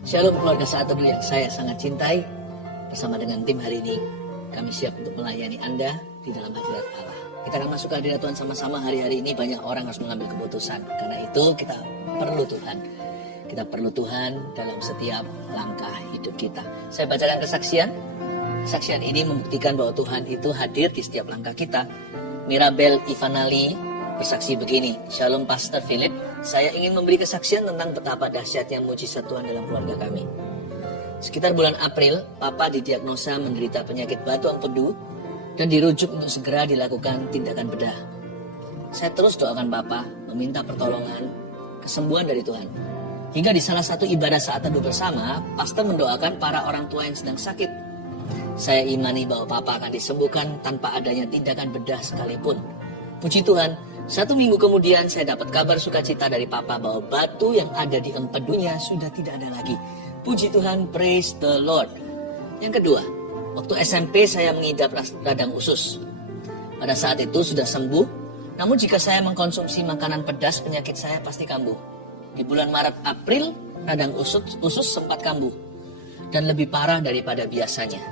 Shalom keluarga Saat Teduh yang saya sangat cintai. Bersama dengan tim hari ini, kami siap untuk melayani Anda di dalam hadirat Allah. Kita akan masuk ke hadirat Tuhan sama-sama. Hari-hari ini banyak orang harus mengambil keputusan. Karena itu kita perlu Tuhan. Kita perlu Tuhan dalam setiap langkah hidup kita. Saya bacakan kesaksian. Kesaksian ini membuktikan bahwa Tuhan itu hadir di setiap langkah kita. Mirabel Ivanali bersaksi begini. Shalom Pastor Philip, saya ingin memberi kesaksian tentang betapa dahsyatnya mujizat Tuhan dalam keluarga kami. Sekitar bulan April, Papa didiagnosa menderita penyakit batu empedu dan dirujuk untuk segera dilakukan tindakan bedah. Saya terus doakan Papa, meminta pertolongan, kesembuhan dari Tuhan. Hingga di salah satu ibadah saat teduh bersama, Pastor mendoakan para orang tua yang sedang sakit. Saya imani bahwa Papa akan disembuhkan tanpa adanya tindakan bedah sekalipun. Puji Tuhan, 1 minggu kemudian saya dapat kabar sukacita dari Papa bahwa batu yang ada di empedunya sudah tidak ada lagi. Puji Tuhan, praise the Lord. Yang kedua, waktu SMP saya mengidap radang usus. Pada saat itu sudah sembuh, namun jika saya mengkonsumsi makanan pedas, penyakit saya pasti kambuh. Di bulan Maret April, radang usus sempat kambuh dan lebih parah daripada biasanya.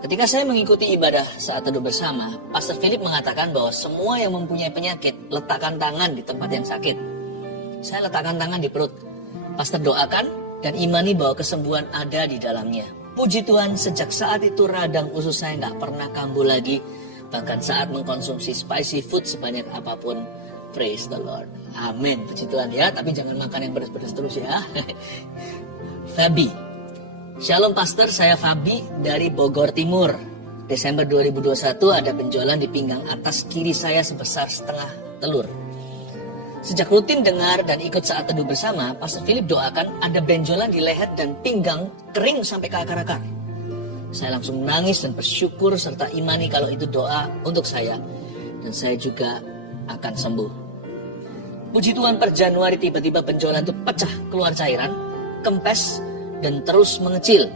Ketika saya mengikuti ibadah saat teduh bersama, Pastor Philip mengatakan bahwa semua yang mempunyai penyakit, letakkan tangan di tempat yang sakit. Saya letakkan tangan di perut. Pastor doakan dan imani bahwa kesembuhan ada di dalamnya. Puji Tuhan, sejak saat itu radang usus saya nggak pernah kambuh lagi. Bahkan saat mengkonsumsi spicy food sebanyak apapun. Praise the Lord. Amin. Puji Tuhan ya, tapi jangan makan yang pedas-pedas terus ya. Fabi. Shalom Pastor, saya Fabi dari Bogor Timur. Desember 2021 ada benjolan di pinggang atas kiri saya sebesar setengah telur. Sejak rutin dengar dan ikut saat teduh bersama, Pastor Philip doakan ada benjolan di leher dan pinggang kering sampai ke akar-akar. Saya langsung nangis dan bersyukur serta imani kalau itu doa untuk saya. Dan saya juga akan sembuh. Puji Tuhan, per Januari tiba-tiba benjolan itu pecah keluar cairan, kempes, dan terus mengecil.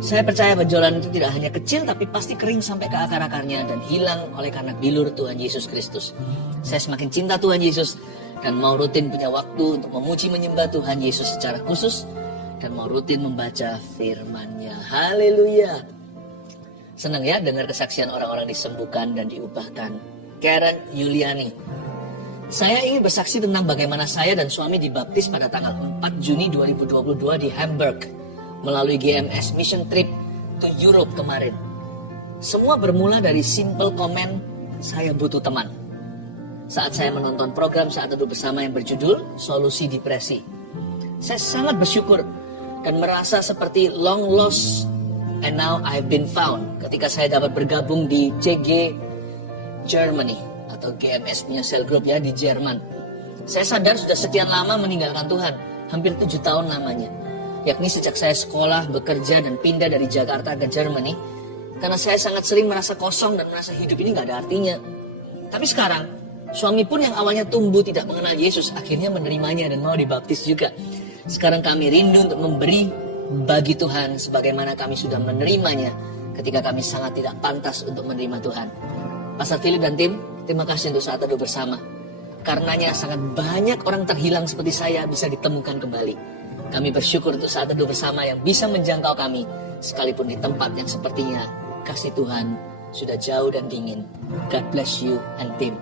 Saya percaya benjolan itu tidak hanya kecil, tapi pasti kering sampai ke akar-akarnya dan hilang oleh karena bilur Tuhan Yesus Kristus. Saya semakin cinta Tuhan Yesus dan mau rutin punya waktu untuk memuji menyembah Tuhan Yesus secara khusus dan mau rutin membaca firman-Nya. Haleluya. Senang ya dengar kesaksian orang-orang disembuhkan dan diubahkan. Karen Yuliani. Saya ingin bersaksi tentang bagaimana saya dan suami dibaptis pada tanggal 4 Juni 2022 di Hamburg melalui GMS Mission Trip to Europe kemarin. Semua bermula dari simple komen, saya butuh teman. Saat saya menonton program Saat Teduh Bersama yang berjudul Solusi Depresi. Saya sangat bersyukur dan merasa seperti long lost and now I've been found ketika saya dapat bergabung di CG Germany atau GMS punya cell group ya di Jerman. Saya sadar sudah sekian lama meninggalkan Tuhan, hampir 7 tahun lamanya. Yakni sejak saya sekolah, bekerja dan pindah dari Jakarta ke Germany, karena saya sangat sering merasa kosong dan merasa hidup ini gak ada artinya. Tapi sekarang, suami pun yang awalnya tumbuh tidak mengenal Yesus, akhirnya menerimanya dan mau dibaptis juga. Sekarang kami rindu untuk memberi bagi Tuhan sebagaimana kami sudah menerimanya ketika kami sangat tidak pantas untuk menerima Tuhan. Pastor Philip dan tim, terima kasih untuk saat teduh bersama. Karenanya sangat banyak orang terhilang seperti saya bisa ditemukan kembali. Kami bersyukur untuk saat teduh bersama yang bisa menjangkau kami, sekalipun di tempat yang sepertinya kasih Tuhan sudah jauh dan dingin. God bless you and team.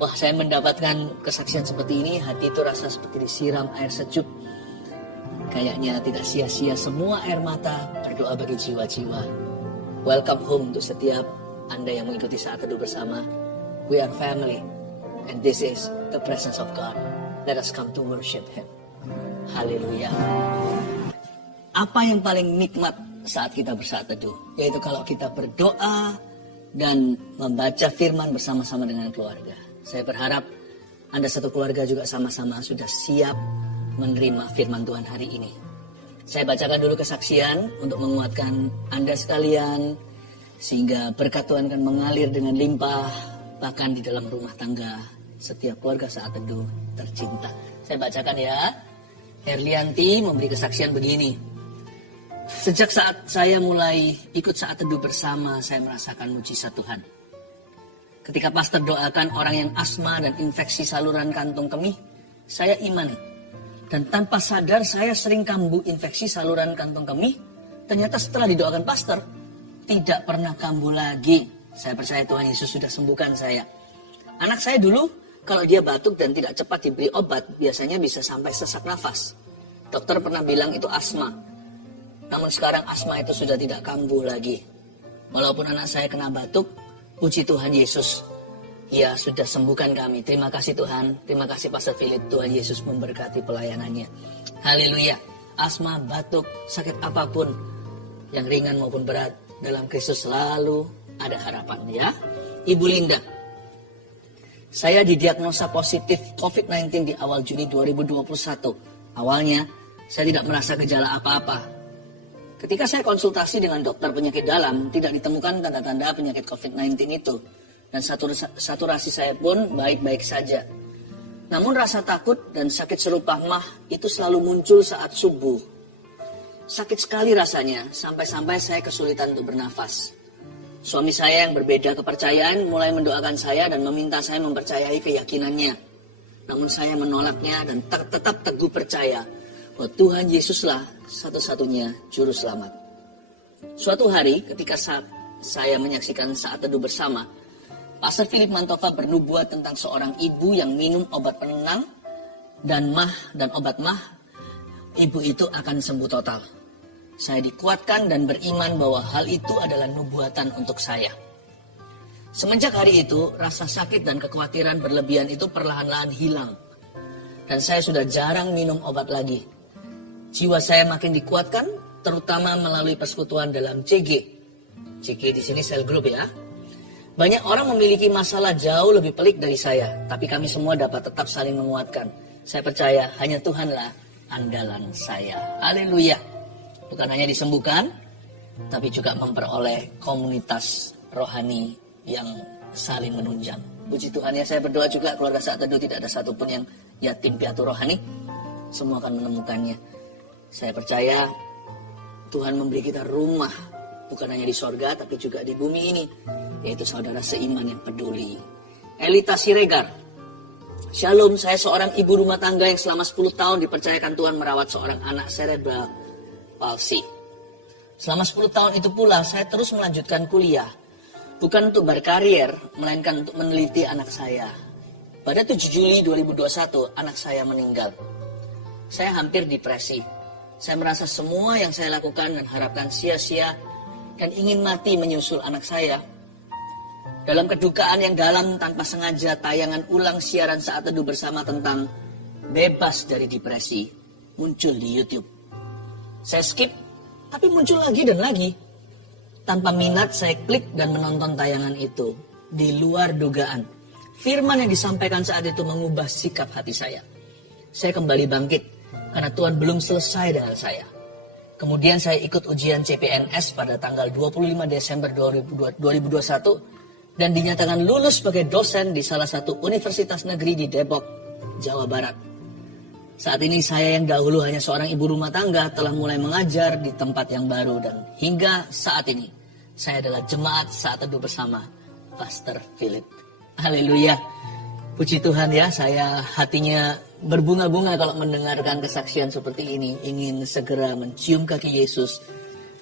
Wah, saya mendapatkan kesaksian seperti ini, hati itu rasa seperti disiram air sejuk. Kayaknya tidak sia-sia semua air mata berdoa bagi jiwa-jiwa. Welcome home untuk setiap Anda yang mengikuti saat teduh bersama. We are family, and this is the presence of God. Let us come to worship Him. Haleluya. Apa yang paling nikmat saat kita bersaat teduh? Yaitu kalau kita berdoa dan membaca firman bersama-sama dengan keluarga. Saya berharap Anda satu keluarga juga sama-sama sudah siap menerima firman Tuhan hari ini. Saya bacakan dulu kesaksian untuk menguatkan Anda sekalian, sehingga berkat Tuhan akan mengalir dengan limpah, bahkan di dalam rumah tangga setiap keluarga saat teduh tercinta. Saya bacakan ya. Herlianti memberi kesaksian begini. Sejak saat saya mulai ikut saat teduh bersama, saya merasakan mujizat Tuhan. Ketika pastor doakan orang yang asma dan infeksi saluran kantung kemih, saya imani Dan tanpa sadar saya sering kambuh infeksi saluran kantong kemih. Ternyata setelah didoakan pastor, tidak pernah kambuh lagi. Saya percaya Tuhan Yesus sudah sembuhkan saya. Anak saya dulu, kalau dia batuk dan tidak cepat diberi obat, biasanya bisa sampai sesak nafas. Dokter pernah bilang itu asma. Namun sekarang asma itu sudah tidak kambuh lagi. Walaupun anak saya kena batuk, puji Tuhan Yesus, Ia sudah sembuhkan kami. Terima kasih Tuhan. Terima kasih Pastor Philip. Tuhan Yesus memberkati pelayanannya. Haleluya. Asma, batuk, sakit apapun, yang ringan maupun berat, dalam Kristus selalu ada harapan ya. Ibu Linda, saya didiagnosa positif COVID-19 di awal Juni 2021. Awalnya, saya tidak merasa gejala apa-apa. Ketika saya konsultasi dengan dokter penyakit dalam, tidak ditemukan tanda-tanda penyakit COVID-19 itu. Dan saturasi saya pun baik-baik saja. Namun rasa takut dan sakit serupa mah itu selalu muncul saat subuh. Sakit sekali rasanya, sampai-sampai saya kesulitan untuk bernafas. Suami saya yang berbeda kepercayaan mulai mendoakan saya dan meminta saya mempercayai keyakinannya. Namun saya menolaknya dan tetap teguh percaya bahwa Tuhan Yesuslah satu-satunya juru selamat. Suatu hari ketika saya menyaksikan saat teduh bersama, Pastor Philip Mantova bernubuat tentang seorang ibu yang minum obat penenang dan obat mah, ibu itu akan sembuh total. Saya dikuatkan dan beriman bahwa hal itu adalah nubuatan untuk saya. Semenjak hari itu, rasa sakit dan kekhawatiran berlebihan itu perlahan-lahan hilang. Dan saya sudah jarang minum obat lagi. Jiwa saya makin dikuatkan, terutama melalui persekutuan dalam CG. CG di sini cell group ya. Banyak orang memiliki masalah jauh lebih pelik dari saya, tapi kami semua dapat tetap saling menguatkan. Saya percaya hanya Tuhanlah andalan saya. Haleluya. Bukan hanya disembuhkan, tapi juga memperoleh komunitas rohani yang saling menunjang. Puji Tuhan ya, saya berdoa juga keluarga Saat Teduh tidak ada satupun yang yatim piatu rohani. Semua akan menemukannya. Saya percaya Tuhan memberi kita rumah, bukan hanya di sorga, tapi juga di bumi ini. Yaitu saudara seiman yang peduli. Elita Siregar. Shalom, saya seorang ibu rumah tangga yang selama 10 tahun dipercayakan Tuhan merawat seorang anak cerebral palsy. Selama 10 tahun itu pula saya terus melanjutkan kuliah. Bukan untuk berkarier, melainkan untuk meneliti anak saya. Pada 7 Juli 2021, anak saya meninggal. Saya hampir depresi. Saya merasa semua yang saya lakukan dan harapkan sia-sia dan ingin mati menyusul anak saya. Dalam kedukaan yang dalam tanpa sengaja tayangan ulang siaran Saat Teduh bersama tentang bebas dari depresi muncul di YouTube. Saya skip, tapi muncul lagi dan lagi. Tanpa minat saya klik dan menonton tayangan itu. Di luar dugaan, firman yang disampaikan saat itu mengubah sikap hati saya. Saya kembali bangkit karena Tuhan belum selesai dengan saya. Kemudian saya ikut ujian CPNS pada tanggal 25 Desember 2021 dan dinyatakan lulus sebagai dosen di salah satu universitas negeri di Depok, Jawa Barat. Saat ini saya yang dahulu hanya seorang ibu rumah tangga telah mulai mengajar di tempat yang baru dan hingga saat ini saya adalah jemaat Saat Teduh bersama Pastor Philip. Haleluya. Puji Tuhan ya, saya hatinya berbunga-bunga kalau mendengarkan kesaksian seperti ini. Ingin segera mencium kaki Yesus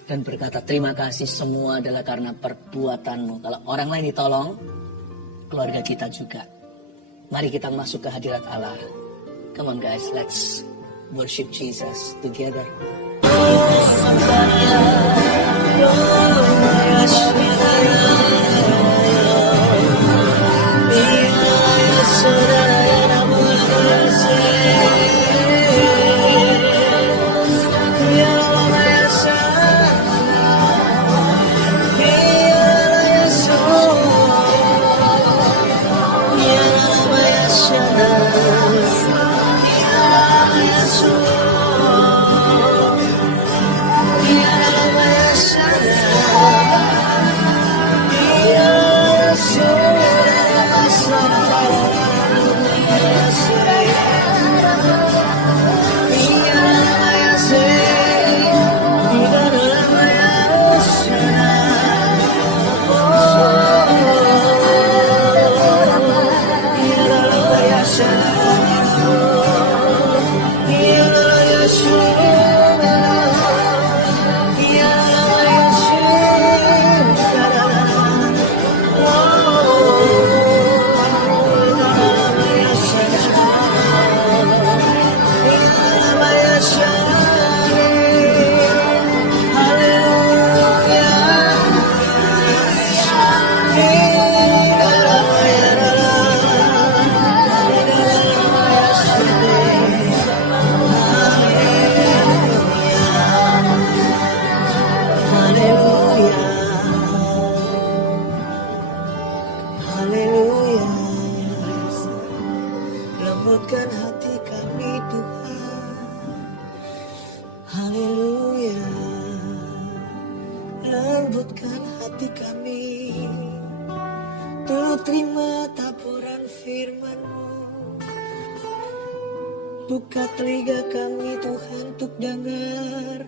dan berkata terima kasih, semua adalah karena perbuatanmu. Kalau orang lain ditolong, keluarga kita juga. Mari kita masuk ke hadirat Allah. Come on guys, let's worship Jesus together. lembutkan hati kami Tuhan. Haleluya. Lembutkan hati kami untuk terima taburan firman-Mu. Buka telinga kami Tuhan untuk dengar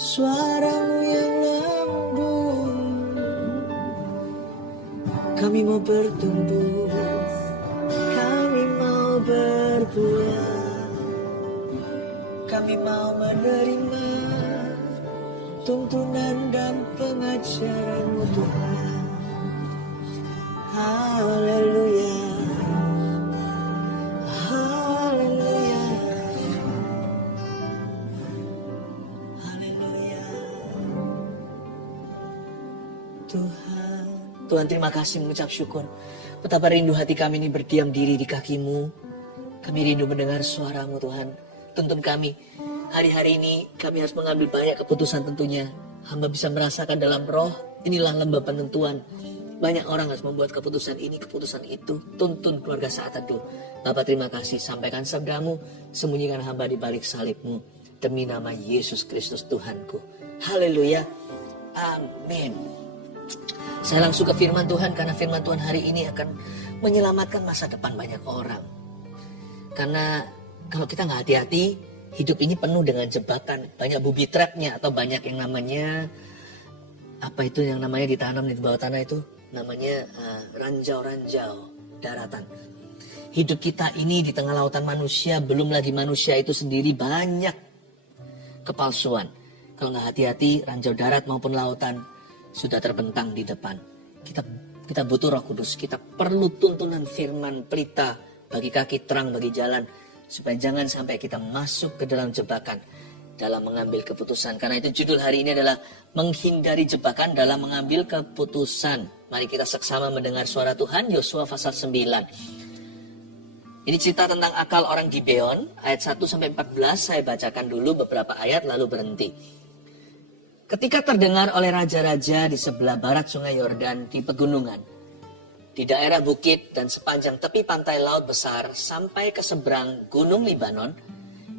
suara-Mu yang lembut. Kami mau bertumbuh, kami mau berbuah, kami mau menerima tuntunan dan pengajaran-Mu Tuhan. Haleluya. Haleluya. Haleluya. Tuhan terima kasih, mengucap syukur. Betapa rindu hati kami ini berdiam diri di kaki-Mu. Kami rindu mendengar suara-Mu Tuhan. Tuntun kami. Hari-hari ini kami harus mengambil banyak keputusan tentunya. Hamba bisa merasakan dalam roh, inilah lembah penentuan. Banyak orang harus membuat keputusan ini, keputusan itu. Tuntun keluarga saat teduh. Bapa terima kasih, sampaikan sabda-Mu. Sembunyikan hamba di balik salib-Mu. Demi nama Yesus Kristus Tuhanku. Haleluya. Amin. Saya langsung ke firman Tuhan, karena firman Tuhan hari ini akan menyelamatkan masa depan banyak orang. Karena kalau kita nggak hati-hati, hidup ini penuh dengan jebakan. Banyak booby trap-nya, atau banyak yang namanya, apa itu yang namanya ditanam di bawah tanah itu? Namanya ranjau-ranjau daratan. Hidup kita ini di tengah lautan manusia, belum lagi manusia itu sendiri banyak kepalsuan. Kalau nggak hati-hati, ranjau darat maupun lautan sudah terbentang di depan. Kita butuh Roh Kudus. Kita perlu tuntunan firman pelita bagi kaki, terang bagi jalan, supaya jangan sampai kita masuk ke dalam jebakan dalam mengambil keputusan. Karena itu judul hari ini adalah menghindari jebakan dalam mengambil keputusan. Mari kita seksama mendengar suara Tuhan. Yosua pasal 9. Ini cerita tentang akal orang Gibeon, ayat 1-14. Saya bacakan dulu beberapa ayat lalu berhenti. Ketika terdengar oleh raja-raja di sebelah barat sungai Yordan di pegunungan, di daerah bukit dan sepanjang tepi pantai laut besar sampai ke seberang gunung Libanon,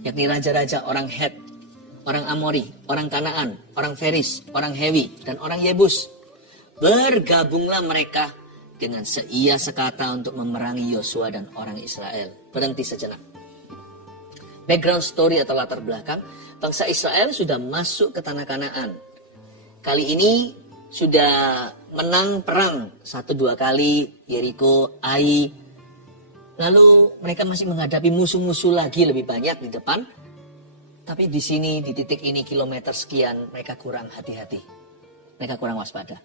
yakni raja-raja orang Het, orang Amori, orang Kanaan, orang Feris, orang Hewi, dan orang Yebus. Bergabunglah mereka dengan seia sekata untuk memerangi Yosua dan orang Israel. Berhenti sejenak. Background story atau latar belakang, bangsa Israel sudah masuk ke tanah Kanaan. Kali ini sudah menang perang 1-2 kali, Yeriko, Ai. Lalu mereka masih menghadapi musuh-musuh lagi lebih banyak di depan. Tapi di sini, di titik ini, kilometer sekian, mereka kurang hati-hati. Mereka kurang waspada.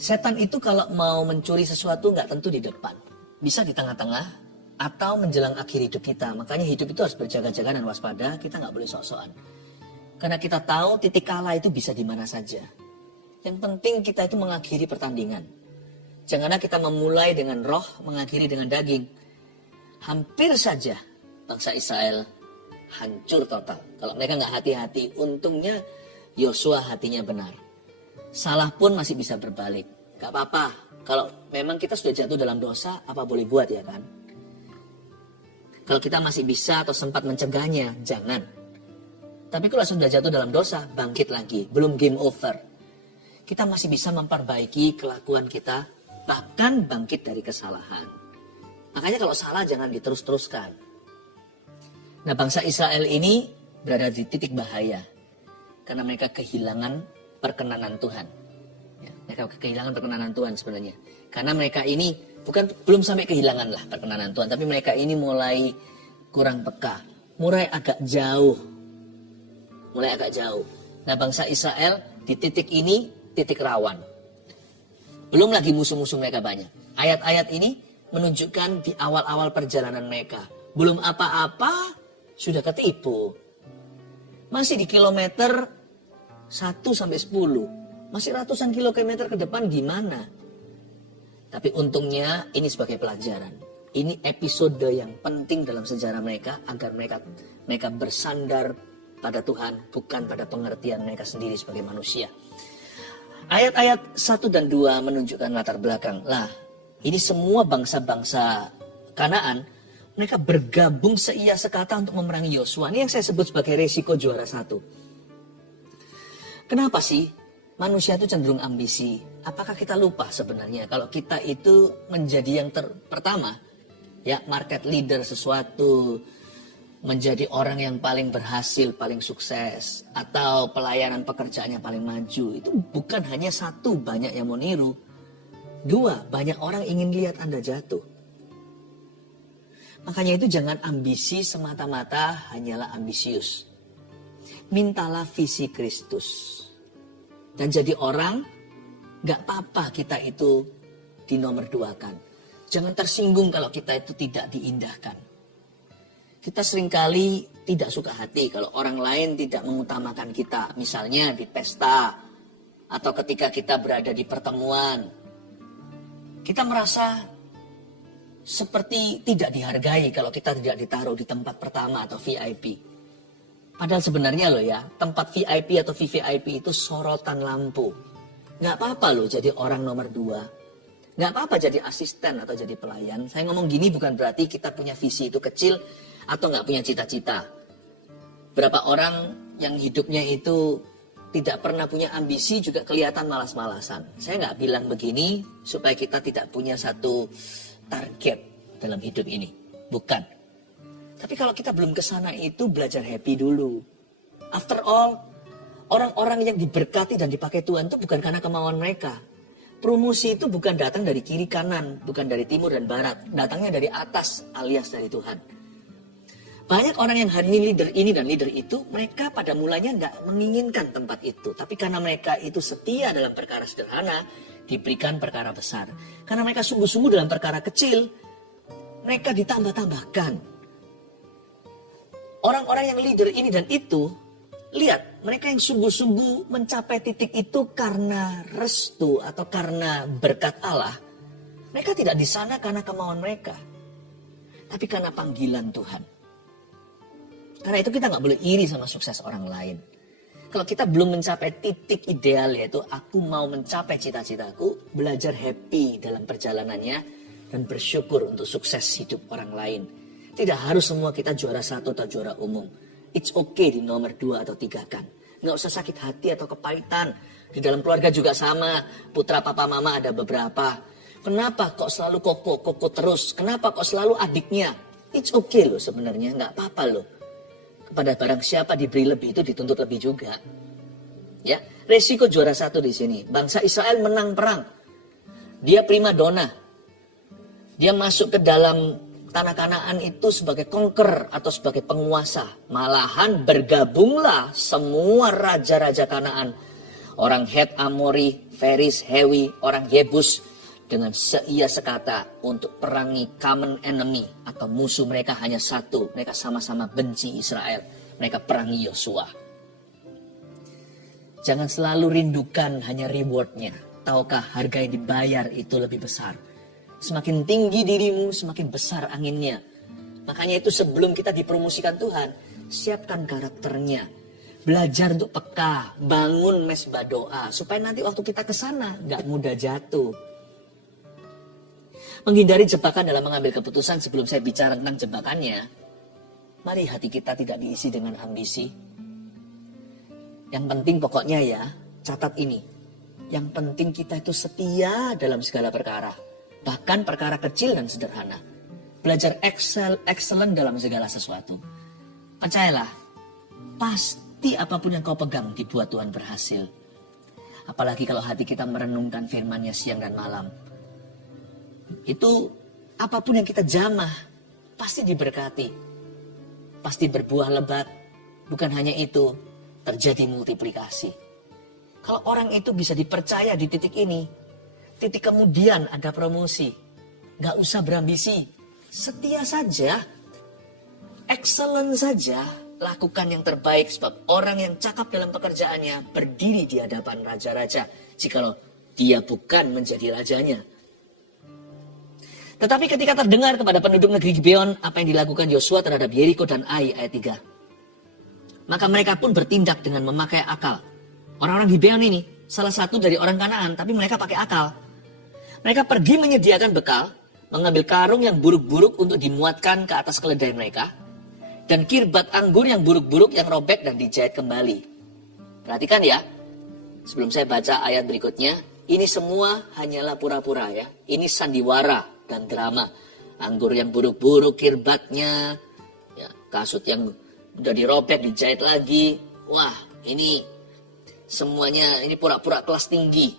Setan itu kalau mau mencuri sesuatu nggak tentu di depan. Bisa di tengah-tengah atau menjelang akhir hidup kita. Makanya hidup itu harus berjaga-jaga dan waspada. Kita nggak boleh sok-sokan. Karena kita tahu titik kalah itu bisa di mana saja. Yang penting kita itu mengakhiri pertandingan. Janganlah kita memulai dengan roh, mengakhiri dengan daging. Hampir saja bangsa Israel hancur total. Kalau mereka nggak hati-hati, untungnya Yosua hatinya benar. Salah pun masih bisa berbalik. Gak apa-apa. Kalau memang kita sudah jatuh dalam dosa, apa boleh buat ya kan? Kalau kita masih bisa atau sempat mencegahnya, jangan. Tapi kalau sudah jatuh dalam dosa, bangkit lagi. Belum game over. Kita masih bisa memperbaiki kelakuan kita, bahkan bangkit dari kesalahan. Makanya kalau salah jangan diterus-teruskan. Nah, bangsa Israel ini berada di titik bahaya. Karena mereka kehilangan perkenanan Tuhan. Ya, mereka kehilangan perkenanan Tuhan sebenarnya. Karena mereka ini belum sampai kehilangan lah perkenanan Tuhan. Tapi mereka ini mulai kurang peka. Mulai agak jauh. Nah, bangsa Israel di titik ini, titik rawan. Belum lagi musuh-musuh mereka banyak. Ayat-ayat ini menunjukkan di awal-awal perjalanan mereka. Belum apa-apa, sudah ketipu. Masih di kilometer 1-10. Masih ratusan kilometer ke depan gimana? Tapi untungnya ini sebagai pelajaran. Ini episode yang penting dalam sejarah mereka. Agar mereka bersandar pada Tuhan. Bukan pada pengertian mereka sendiri sebagai manusia. Ayat-ayat 1 dan 2 menunjukkan latar belakang. Lah, ini semua bangsa-bangsa Kanaan Mereka bergabung seia sekata untuk memerangi Yosua. Ini yang saya sebut sebagai resiko juara satu. Kenapa sih manusia itu cenderung ambisi? Apakah kita lupa sebenarnya kalau kita itu menjadi yang pertama, ya, market leader sesuatu, menjadi orang yang paling berhasil, paling sukses, atau pelayanan pekerjaan yang paling maju, itu bukan hanya satu, banyak yang mau niru. Dua, banyak orang ingin lihat Anda jatuh. Makanya itu jangan ambisi semata-mata hanyalah ambisius. Mintalah visi Kristus. Dan jadi orang, gak apa-apa kita itu dinomor duakan. Jangan tersinggung kalau kita itu tidak diindahkan. Kita seringkali tidak suka hati kalau orang lain tidak mengutamakan kita. Misalnya di pesta, atau ketika kita berada di pertemuan. Kita merasa seperti tidak dihargai kalau kita tidak ditaruh di tempat pertama atau VIP. Padahal sebenarnya loh ya, tempat VIP atau VVIP itu sorotan lampu. Gak apa-apa loh jadi orang nomor 2. Gak apa-apa jadi asisten atau jadi pelayan. Saya ngomong gini bukan berarti kita punya visi itu kecil atau gak punya cita-cita. Berapa orang yang hidupnya itu tidak pernah punya ambisi juga kelihatan malas-malasan. Saya gak bilang begini supaya kita tidak punya satu target dalam hidup ini. Bukan. Tapi kalau kita belum ke sana itu belajar happy dulu. After all, orang-orang yang diberkati dan dipakai Tuhan itu bukan karena kemauan mereka. Promosi itu bukan datang dari kiri kanan, bukan dari timur dan barat. Datangnya dari atas alias dari Tuhan. Banyak orang yang hari ini leader ini dan leader itu, mereka pada mulanya tidak menginginkan tempat itu. Tapi karena mereka itu setia dalam perkara sederhana, diberikan perkara besar. Karena mereka sungguh-sungguh dalam perkara kecil, mereka ditambah-tambahkan. Orang-orang yang leader ini dan itu, lihat, mereka yang sungguh-sungguh mencapai titik itu karena restu atau karena berkat Allah. Mereka tidak di sana karena kemauan mereka, tapi karena panggilan Tuhan. Karena itu kita nggak boleh iri sama sukses orang lain. Kalau kita belum mencapai titik ideal, yaitu aku mau mencapai cita-citaku, belajar happy dalam perjalanannya, dan bersyukur untuk sukses hidup orang lain. Tidak harus semua kita juara 1 atau juara umum. It's okay di nomor 2 atau 3 kan. Nggak usah sakit hati atau kepahitan. Di dalam keluarga juga sama, putra papa mama ada beberapa. Kenapa kok selalu koko terus? Kenapa kok selalu adiknya? It's okay loh sebenarnya, nggak apa-apa loh. Kepada barang siapa diberi lebih itu dituntut lebih juga. Ya, resiko juara 1 di sini. Bangsa Israel menang perang. Dia primadona. Dia masuk ke dalam tanah Kanaan itu sebagai conqueror atau sebagai penguasa. Malahan bergabunglah semua raja-raja Kanaan. Orang Het, Amori, Feris, Hewi, orang Yebus dengan seia sekata untuk perangi common enemy atau musuh mereka hanya satu. Mereka sama-sama benci Israel. Mereka perangi Yosua. Jangan selalu rindukan hanya rewardnya. Tahukah harga yang dibayar itu lebih besar. Semakin tinggi dirimu, semakin besar anginnya. Makanya itu sebelum kita dipromosikan Tuhan, siapkan karakternya. Belajar untuk peka, bangun mesbah doa. Supaya nanti waktu kita ke sana gak mudah jatuh. Menghindari jebakan dalam mengambil keputusan sebelum saya bicara tentang jebakannya. Mari hati kita tidak diisi dengan ambisi. Yang penting pokoknya ya, catat ini. Yang penting kita itu setia dalam segala perkara. Bahkan perkara kecil dan sederhana. Belajar excellent dalam segala sesuatu. Percayalah, pasti apapun yang kau pegang dibuat Tuhan berhasil. Apalagi kalau hati kita merenungkan firman-Nya siang dan malam. Itu apapun yang kita jamah pasti diberkati, pasti berbuah lebat. Bukan hanya itu, terjadi multiplikasi. Kalau orang itu bisa dipercaya di titik ini, titik kemudian ada promosi. Gak usah berambisi, setia saja, excellent saja, lakukan yang terbaik. Sebab orang yang cakap dalam pekerjaannya berdiri di hadapan raja-raja, jikalau dia bukan menjadi rajanya. Tetapi ketika terdengar kepada penduduk negeri Gibeon apa yang dilakukan Yosua terhadap Yeriko dan Ai, ayat 3. Maka mereka pun bertindak dengan memakai akal. Orang-orang Gibeon ini salah satu dari orang Kanaan, tapi mereka pakai akal. Mereka pergi menyediakan bekal, mengambil karung yang buruk-buruk untuk dimuatkan ke atas keledai mereka, dan kirbat anggur yang buruk-buruk yang robek dan dijahit kembali. Perhatikan ya, sebelum saya baca ayat berikutnya, ini semua hanyalah pura-pura ya. Ini sandiwara dan drama. Anggur yang buruk-buruk, kirbatnya, ya, kasut yang udah dirobek, dijahit lagi. Wah, ini semuanya ini pura-pura kelas tinggi,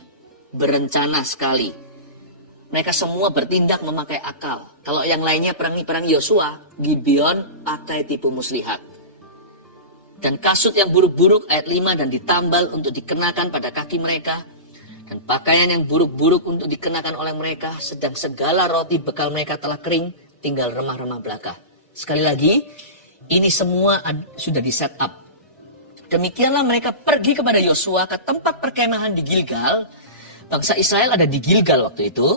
berencana sekali. Mereka semua bertindak memakai akal. Kalau yang lainnya perang Yosua, Gibeon pakai tipu muslihat. Dan kasut yang buruk-buruk ayat 5 dan ditambal untuk dikenakan pada kaki mereka. Dan pakaian yang buruk-buruk untuk dikenakan oleh mereka, sedang segala roti bekal mereka telah kering, tinggal remah-remah belaka. Sekali lagi, ini semua sudah di set up. Demikianlah mereka pergi kepada Yosua ke tempat perkemahan di Gilgal. Bangsa Israel ada di Gilgal waktu itu.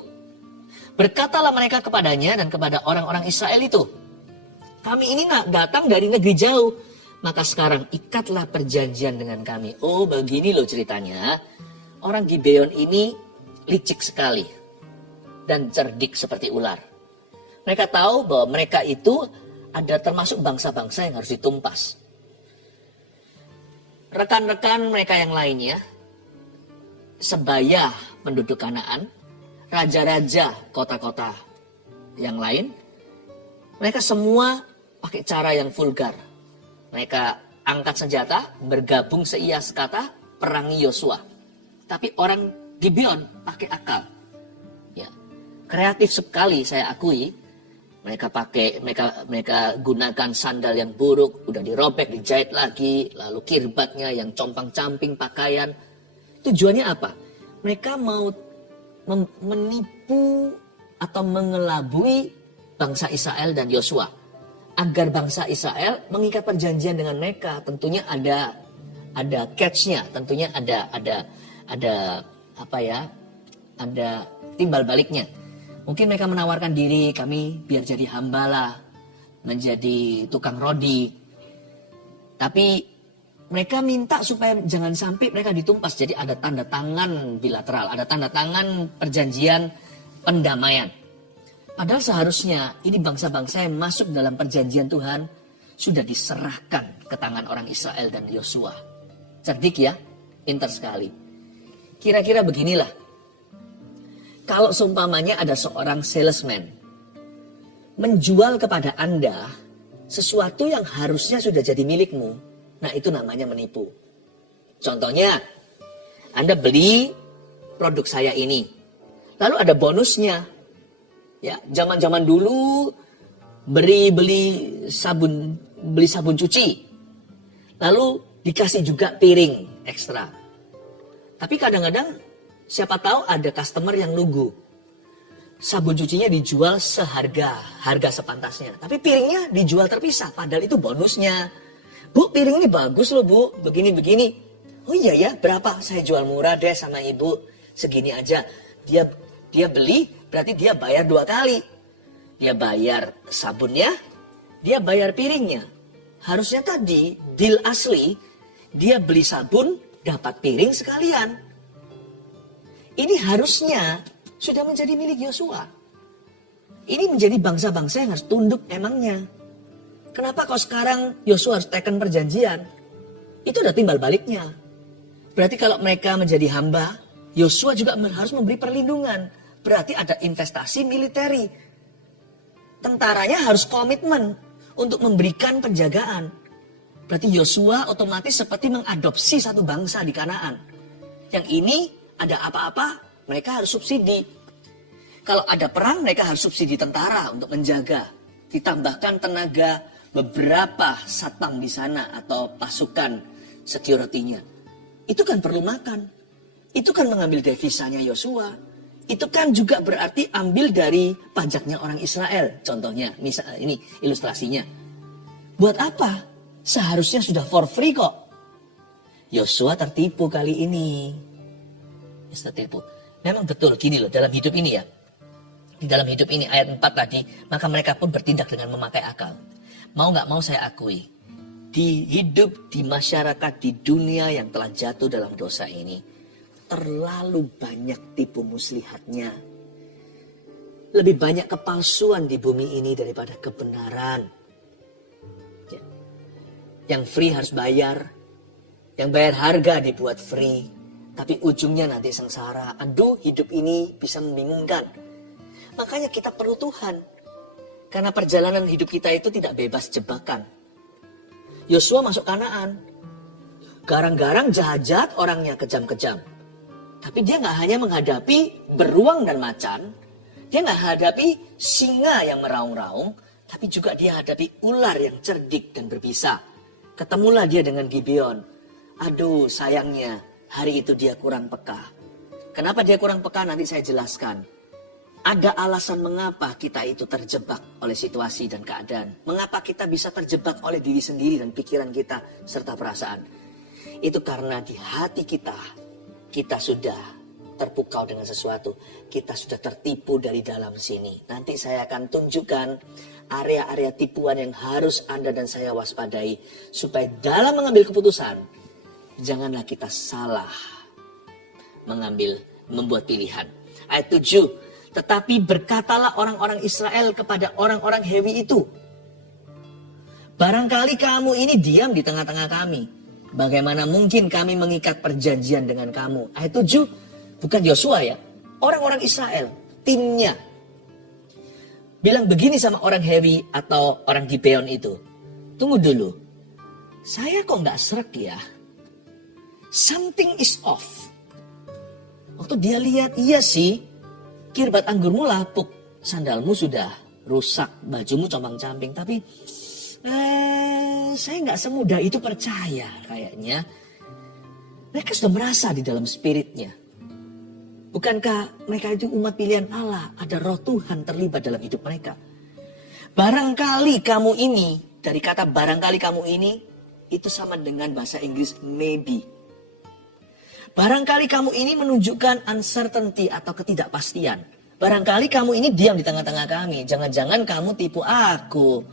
Berkatalah mereka kepadanya dan kepada orang-orang Israel itu, kami ini datang dari negeri jauh, maka sekarang ikatlah perjanjian dengan kami. Oh, begini loh ceritanya. Orang Gibeon ini licik sekali dan cerdik seperti ular. Mereka tahu bahwa mereka itu ada termasuk bangsa-bangsa yang harus ditumpas. Rekan-rekan mereka yang lainnya, sebaya penduduk Kanaan, raja-raja kota-kota yang lain, mereka semua pakai cara yang vulgar. Mereka angkat senjata, bergabung seias kata, perangi Yosua. Tapi orang Gibeon pakai akal. Ya. Kreatif sekali saya akui. Mereka gunakan sandal yang buruk, udah dirobek, dijahit lagi, lalu kirbatnya yang compang-camping pakaian. Tujuannya apa? Mereka mau menipu atau mengelabui bangsa Israel dan Yosua. Agar bangsa Israel mengikat perjanjian dengan mereka. Tentunya ada catch-nya, tentunya ada timbal baliknya. Mungkin mereka menawarkan diri, kami biar jadi hamba lah, menjadi tukang rodi. Tapi mereka minta supaya jangan sampai mereka ditumpas. Jadi ada tanda tangan bilateral, ada tanda tangan perjanjian pendamaian. Padahal seharusnya ini bangsa-bangsa yang masuk dalam perjanjian Tuhan sudah diserahkan ke tangan orang Israel dan Yosua. Cerdik ya, pintar sekali. Kira-kira beginilah. Kalau seumpamanya ada seorang salesman menjual kepada Anda sesuatu yang harusnya sudah jadi milikmu, nah itu namanya menipu. Contohnya, Anda beli produk saya ini, lalu ada bonusnya. Ya, zaman-zaman dulu beli sabun cuci, lalu dikasih juga piring ekstra. Tapi kadang-kadang siapa tahu ada customer yang nunggu. Sabun cucinya dijual harga sepantasnya. Tapi piringnya dijual terpisah, padahal itu bonusnya. Bu, piring ini bagus loh bu, begini-begini. Oh iya ya, berapa? Saya jual murah deh sama ibu, segini aja. Dia beli, berarti dia bayar 2 kali. Dia bayar sabunnya, dia bayar piringnya. Harusnya tadi, deal asli, dia beli sabun, dapat piring sekalian. Ini harusnya sudah menjadi milik Yosua. Ini menjadi bangsa-bangsa yang harus tunduk emangnya. Kenapa kok sekarang Yosua harus tekan perjanjian? Itu udah timbal baliknya. Berarti kalau mereka menjadi hamba, Yosua juga harus memberi perlindungan. Berarti ada investasi militeri. Tentaranya harus komitmen untuk memberikan penjagaan. Berarti Yosua otomatis seperti mengadopsi satu bangsa di Kanaan. Yang ini ada apa-apa, mereka harus subsidi. Kalau ada perang, mereka harus subsidi tentara untuk menjaga. Ditambahkan tenaga beberapa satpam di sana atau pasukan security-nya. Itu kan perlu makan. Itu kan mengambil devisanya Yosua. Itu kan juga berarti ambil dari pajaknya orang Israel. Contohnya, misal ini ilustrasinya. Buat apa? Seharusnya sudah for free kok. Yosua tertipu kali ini. Tertipu. Memang betul gini loh dalam hidup ini ya. Di dalam hidup ini ayat 4 tadi, maka mereka pun bertindak dengan memakai akal. Mau gak mau saya akui, di hidup, di masyarakat, di dunia yang telah jatuh dalam dosa ini, terlalu banyak tipu muslihatnya. Lebih banyak kepalsuan di bumi ini daripada kebenaran. Ya. Yang free harus bayar. Yang bayar harga dibuat free. Tapi ujungnya nanti sengsara. Aduh, hidup ini bisa membingungkan. Makanya kita perlu Tuhan. Karena perjalanan hidup kita itu tidak bebas jebakan. Yosua masuk Kanaan. Garang-garang jahat-jahat, orangnya kejam-kejam. Tapi dia nggak hanya menghadapi beruang dan macan. Dia nggak hadapi singa yang meraung-raung. Tapi juga dia hadapi ular yang cerdik dan berbisa. Ketemulah dia dengan Gibeon. Aduh, sayangnya hari itu dia kurang peka. Kenapa dia kurang peka nanti saya jelaskan. Ada alasan mengapa kita itu terjebak oleh situasi dan keadaan. Mengapa kita bisa terjebak oleh diri sendiri dan pikiran kita serta perasaan. Itu karena di hati kita sudah terpukau dengan sesuatu. Kita sudah tertipu dari dalam sini. Nanti saya akan tunjukkan area-area tipuan yang harus Anda dan saya waspadai. Supaya dalam mengambil keputusan, janganlah kita salah membuat pilihan. Ayat 7. Tetapi berkatalah orang-orang Israel kepada orang-orang Hewi itu. Barangkali kamu ini diam di tengah-tengah kami. Bagaimana mungkin kami mengikat perjanjian dengan kamu? Ayat 7. Bukan Yosua ya. Orang-orang Israel. Timnya. Bilang begini sama orang Hewi atau orang Gibeon itu. Tunggu dulu. Saya kok nggak srek ya? Something is off. Waktu dia lihat, iya sih. Kirbat anggurmu lapuk. Sandalmu sudah rusak. Bajumu compang-camping. Tapi saya nggak semudah itu percaya kayaknya. Mereka sudah merasa di dalam spiritnya. Bukankah mereka itu umat pilihan Allah? Ada roh Tuhan terlibat dalam hidup mereka. Barangkali kamu ini, dari kata barangkali kamu ini, itu sama dengan bahasa Inggris maybe. Barangkali kamu ini menunjukkan uncertainty atau ketidakpastian. Barangkali kamu ini diam di tengah-tengah kami. Jangan-jangan kamu tipu aku.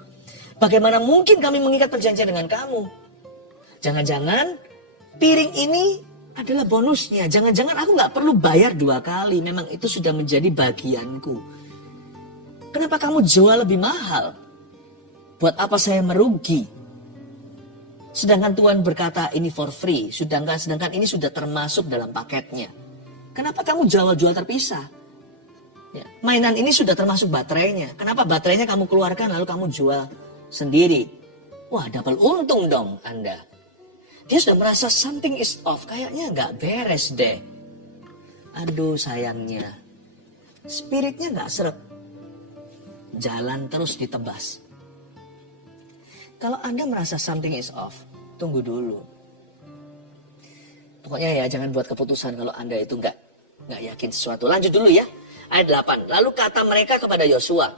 Bagaimana mungkin kami mengikat perjanjian dengan kamu? Jangan-jangan piring ini adalah bonusnya. Jangan-jangan aku nggak perlu bayar 2 kali. Memang itu sudah menjadi bagianku. Kenapa kamu jual lebih mahal? Buat apa saya merugi? Sedangkan Tuhan berkata ini for free. Sedangkan ini sudah termasuk dalam paketnya. Kenapa kamu jual-jual terpisah? Ya, mainan ini sudah termasuk baterainya. Kenapa baterainya kamu keluarkan lalu kamu jual sendiri? Wah, double untung dong Anda. Dia sudah merasa something is off. Kayaknya nggak beres deh. Aduh sayangnya. Spiritnya nggak seret. Jalan terus ditebas. Kalau Anda merasa something is off, tunggu dulu. Pokoknya ya jangan buat keputusan kalau Anda itu nggak yakin sesuatu. Lanjut dulu ya. Ayat 8. Lalu kata mereka kepada Yosua.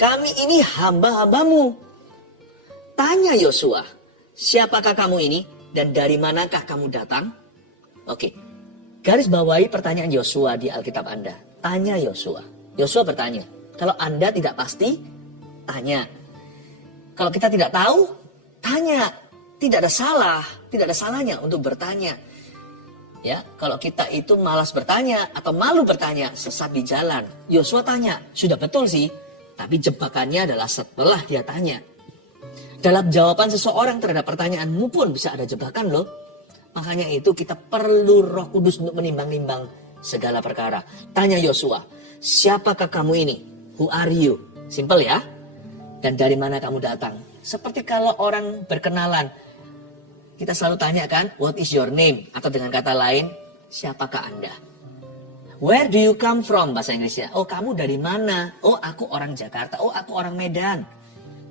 Kami ini hamba-hambamu. Tanya Yosua, siapakah kamu ini dan dari manakah kamu datang? Oke, garis bawahi pertanyaan Yosua di Alkitab Anda. Tanya Yosua. Yosua bertanya, kalau Anda tidak pasti, tanya. Kalau kita tidak tahu, tanya. Tidak ada salahnya untuk bertanya. Ya, kalau kita itu malas bertanya atau malu bertanya, sesat di jalan. Yosua tanya, sudah betul sih, tapi jebakannya adalah setelah dia tanya. Dalam jawaban seseorang terhadap pertanyaanmu pun bisa ada jebakan loh. Makanya itu kita perlu Roh Kudus untuk menimbang-nimbang segala perkara. Tanya Yosua, siapakah kamu ini? Who are you? Simple ya. Dan dari mana kamu datang? Seperti kalau orang berkenalan. Kita selalu tanya kan, what is your name? Atau dengan kata lain, siapakah Anda? Where do you come from? Bahasa Inggrisnya. Oh, kamu dari mana? Oh, aku orang Jakarta. Oh, aku orang Medan.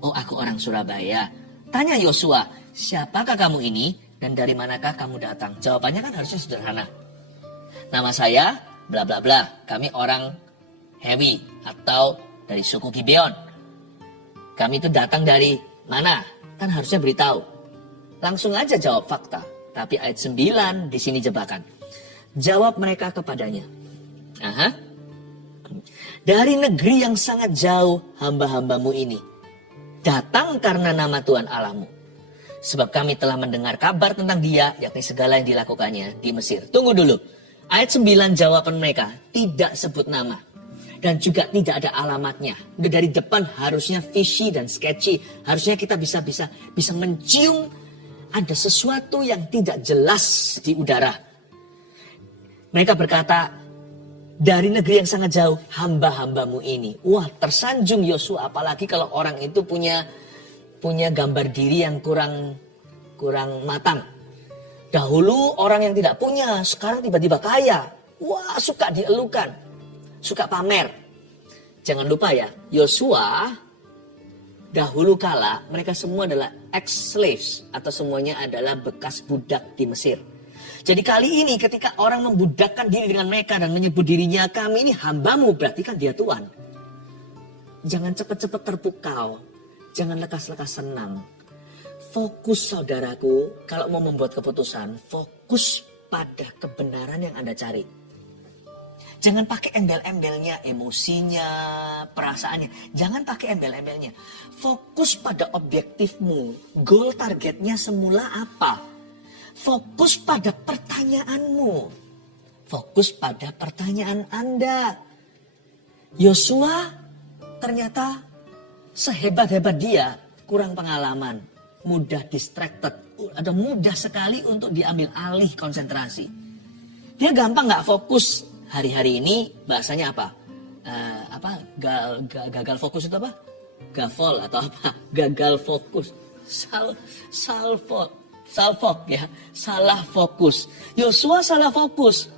Oh, aku orang Surabaya. Tanya Yosua, siapakah kamu ini dan dari manakah kamu datang? Jawabannya kan harusnya sederhana. Nama saya, bla bla bla. Kami orang Hewi atau dari suku Gibeon. Kami itu datang dari mana? Kan harusnya beritahu. Langsung aja jawab fakta. Tapi ayat 9 di sini jebakan. Jawab mereka kepadanya. Dari negeri yang sangat jauh hamba-hambamu ini. Datang karena nama Tuhan Allahmu. Sebab kami telah mendengar kabar tentang dia, yakni segala yang dilakukannya di Mesir. Tunggu dulu. Ayat 9 jawaban mereka tidak sebut nama. Dan juga tidak ada alamatnya. Dari depan harusnya fishy dan sketchy. Harusnya kita bisa mencium ada sesuatu yang tidak jelas di udara. Mereka berkata, dari negeri yang sangat jauh, hamba-hambamu ini. Wah, tersanjung Yosua, apalagi kalau orang itu punya gambar diri yang kurang matang. Dahulu orang yang tidak punya, sekarang tiba-tiba kaya. Wah, suka dielukan, suka pamer. Jangan lupa ya, Yosua dahulu kala mereka semua adalah ex-slaves atau semuanya adalah bekas budak di Mesir. Jadi kali ini ketika orang membudakkan diri dengan mereka dan menyebut dirinya, kami ini hambamu, berarti kan dia Tuhan. Jangan cepat-cepat terpukau, jangan lekas-lekas senang. Fokus saudaraku, kalau mau membuat keputusan, fokus pada kebenaran yang Anda cari. Jangan pakai embel-embelnya, emosinya, perasaannya. Jangan pakai embel-embelnya. Fokus pada objektifmu. Goal targetnya semula apa? Fokus pada pertanyaanmu. Fokus pada pertanyaan Anda. Yosua ternyata sehebat-hebat dia kurang pengalaman. Mudah distracted. Ada mudah sekali untuk diambil alih konsentrasi. Dia gampang gak fokus. Hari-hari ini bahasanya apa? Gagal fokus itu apa? Gafol atau apa? Gagal fokus. Salfok ya. Salah fokus. Yosua salah fokus.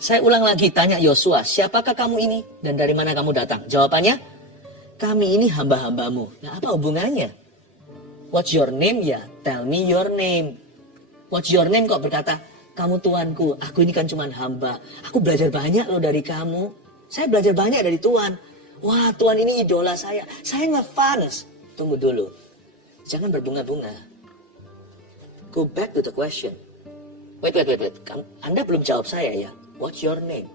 Saya ulang lagi tanya Yosua, siapakah kamu ini dan dari mana kamu datang? Jawabannya, kami ini hamba-hambamu. Nah, apa hubungannya? What's your name ya? Tell me your name. What's your name kok berkata, kamu Tuanku, aku ini kan cuma hamba. Aku belajar banyak loh dari kamu. Saya belajar banyak dari Tuhan. Wah, Tuhan ini idola saya. Saya ngefans. Tunggu dulu. Jangan berbunga-bunga. Go back to the question. Wait. Anda belum jawab saya ya. What's your name?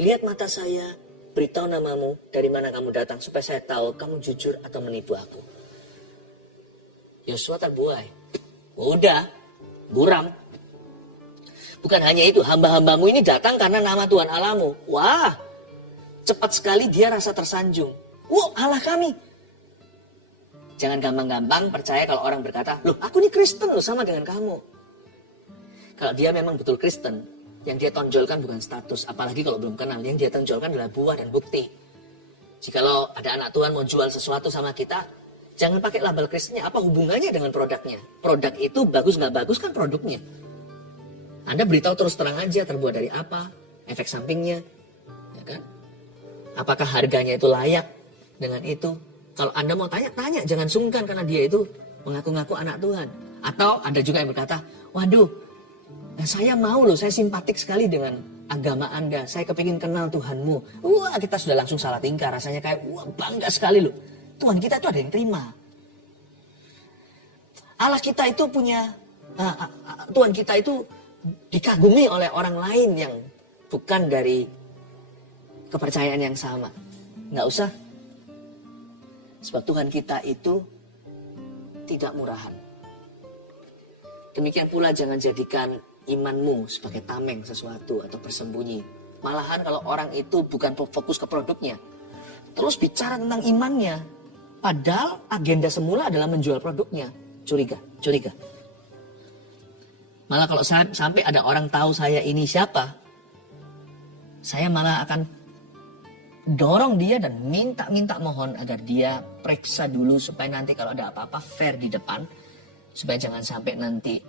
Lihat mata saya. Beritahu namamu. Dari mana kamu datang. Supaya saya tahu kamu jujur atau menipu aku. Yosua terbuai. Udah. Buram. Bukan hanya itu, hamba-hambamu ini datang karena nama Tuhan Allahmu. Wah, cepat sekali dia rasa tersanjung. Wah, Allah kami. Jangan gampang-gampang percaya kalau orang berkata, loh aku ini Kristen loh sama dengan kamu. Kalau dia memang betul Kristen, yang dia tonjolkan bukan status, apalagi kalau belum kenal, yang dia tonjolkan adalah buah dan bukti. Jikalau ada anak Tuhan mau jual sesuatu sama kita, jangan pakai label Kristennya, apa hubungannya dengan produknya? Produk itu bagus nggak bagus kan produknya. Anda beritahu terus terang aja terbuat dari apa, efek sampingnya, ya kan? Apakah harganya itu layak dengan itu? Kalau Anda mau tanya, jangan sungkan karena dia itu mengaku-ngaku anak Tuhan. Atau ada juga yang berkata, waduh, saya mau loh, saya simpatik sekali dengan agama Anda, saya kepingin kenal Tuhanmu. Wah, kita sudah langsung salah tingkah, rasanya kayak, wah bangga sekali loh. Tuhan kita itu ada yang terima. Allah kita itu punya, Tuhan kita itu dikagumi oleh orang lain yang bukan dari kepercayaan yang sama. Nggak usah. Sebab Tuhan kita itu tidak murahan. Demikian pula jangan jadikan imanmu sebagai tameng sesuatu atau bersembunyi. Malahan kalau orang itu bukan fokus ke produknya, terus bicara tentang imannya, padahal agenda semula adalah menjual produknya. Curiga. Malah kalau sampai ada orang tahu saya ini siapa, saya malah akan dorong dia dan minta mohon agar dia periksa dulu supaya nanti kalau ada apa-apa fair di depan, supaya jangan sampai nanti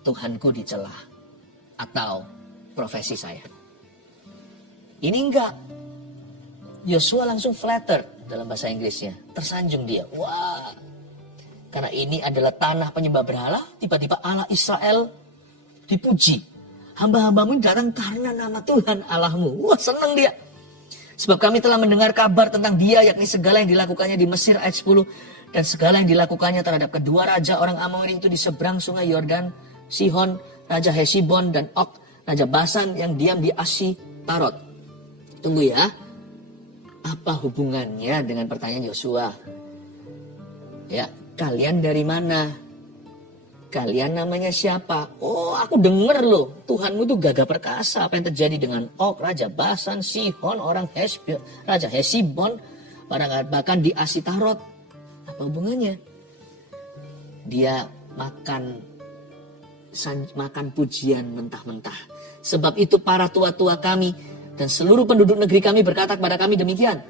Tuhanku dicela atau profesi saya. Ini enggak. Yosua langsung flattered dalam bahasa Inggrisnya, tersanjung dia. Wah, karena ini adalah tanah penyembah berhala, tiba-tiba Allah Israel dipuji. Hamba-hambamu datang karena nama Tuhan Allahmu. Wah, senang dia. Sebab kami telah mendengar kabar tentang dia, yakni segala yang dilakukannya di Mesir ayat 10. Dan segala yang dilakukannya terhadap kedua raja orang Amori itu di seberang sungai Yordan, Sihon, Raja Hesibon, dan Og, Raja Basan yang diam di Ashitarot. Tunggu ya. Apa hubungannya dengan pertanyaan Yosua? Ya, kalian dari mana? Kalian namanya siapa? Oh, aku denger loh, Tuhanmu itu gagah perkasa. Apa yang terjadi dengan Og, Raja Basan, Sihon, orang Raja Hesibon, bahkan di Asitarot. Apa hubungannya? Dia makan pujian mentah-mentah. Sebab itu para tua-tua kami dan seluruh penduduk negeri kami berkata kepada kami demikian.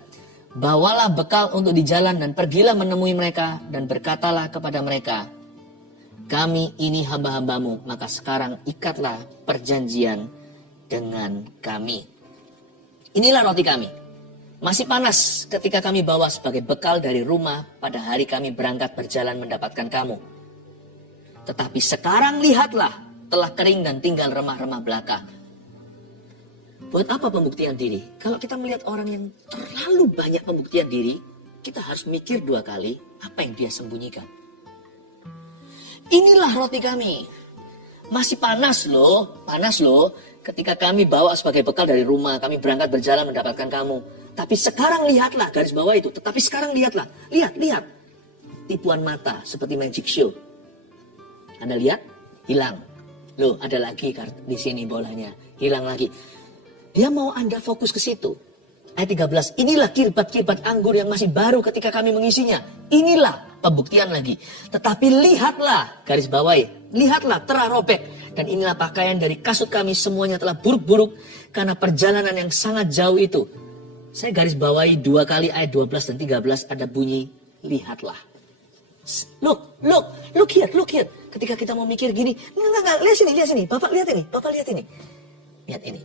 Bawalah bekal untuk di jalan dan pergilah menemui mereka dan berkatalah kepada mereka, kami ini hamba-hambamu, maka sekarang ikatlah perjanjian dengan kami. Inilah roti kami. Masih panas ketika kami bawa sebagai bekal dari rumah pada hari kami berangkat berjalan mendapatkan kamu. Tetapi sekarang lihatlah, telah kering dan tinggal remah-remah belaka. Buat apa pembuktian diri? Kalau kita melihat orang yang terlalu banyak pembuktian diri, kita harus mikir 2 kali apa yang dia sembunyikan. Inilah roti kami. Masih panas loh. Ketika kami bawa sebagai bekal dari rumah, kami berangkat berjalan mendapatkan kamu. Tapi sekarang lihatlah, garis bawah itu. Tetapi sekarang lihatlah. Lihat. Tipuan mata seperti magic show. Anda lihat? Hilang. Loh, ada lagi di sini bolanya. Hilang lagi. Dia mau Anda fokus ke situ. Ayat 13. Inilah kirbat-kirbat anggur yang masih baru ketika kami mengisinya. Inilah pembuktian lagi. Tetapi lihatlah, garis bawahi. Lihatlah, telah robek. Dan inilah pakaian dari kasut kami semuanya telah buruk-buruk karena perjalanan yang sangat jauh itu. Saya garis bawahi 2 kali ayat 12 dan 13 ada bunyi lihatlah. Look here. Ketika kita mau mikir gini, enggak, lihat sini. Bapak lihat ini. Lihat ini.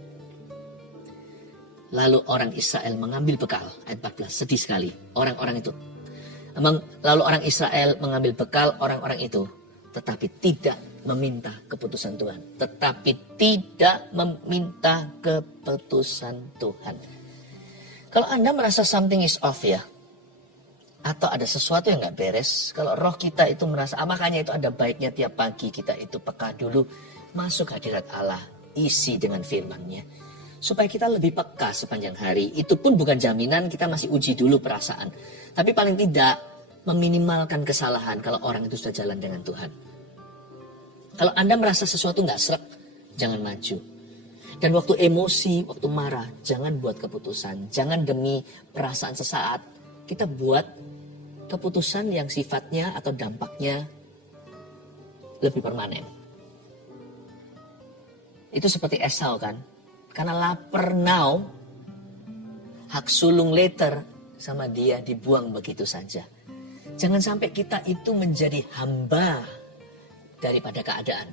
Lalu orang Israel mengambil bekal, ayat 14, sedih sekali. Orang-orang itu. Lalu orang Israel mengambil bekal orang-orang itu, tetapi tidak meminta keputusan Tuhan. Kalau Anda merasa something is off ya, atau ada sesuatu yang gak beres, kalau roh kita itu merasa, makanya itu ada baiknya tiap pagi kita itu peka dulu, masuk hadirat Allah, isi dengan firman-Nya. Supaya kita lebih peka sepanjang hari. Itu pun bukan jaminan, kita masih uji dulu perasaan. Tapi paling tidak meminimalkan kesalahan kalau orang itu sudah jalan dengan Tuhan. Kalau Anda merasa sesuatu gak srek, jangan maju. Dan waktu emosi, waktu marah, jangan buat keputusan. Jangan demi perasaan sesaat, kita buat keputusan yang sifatnya atau dampaknya lebih permanen. Itu seperti Esau kan. Karena lapar now, hak sulung later sama dia dibuang begitu saja. Jangan sampai kita itu menjadi hamba daripada keadaan.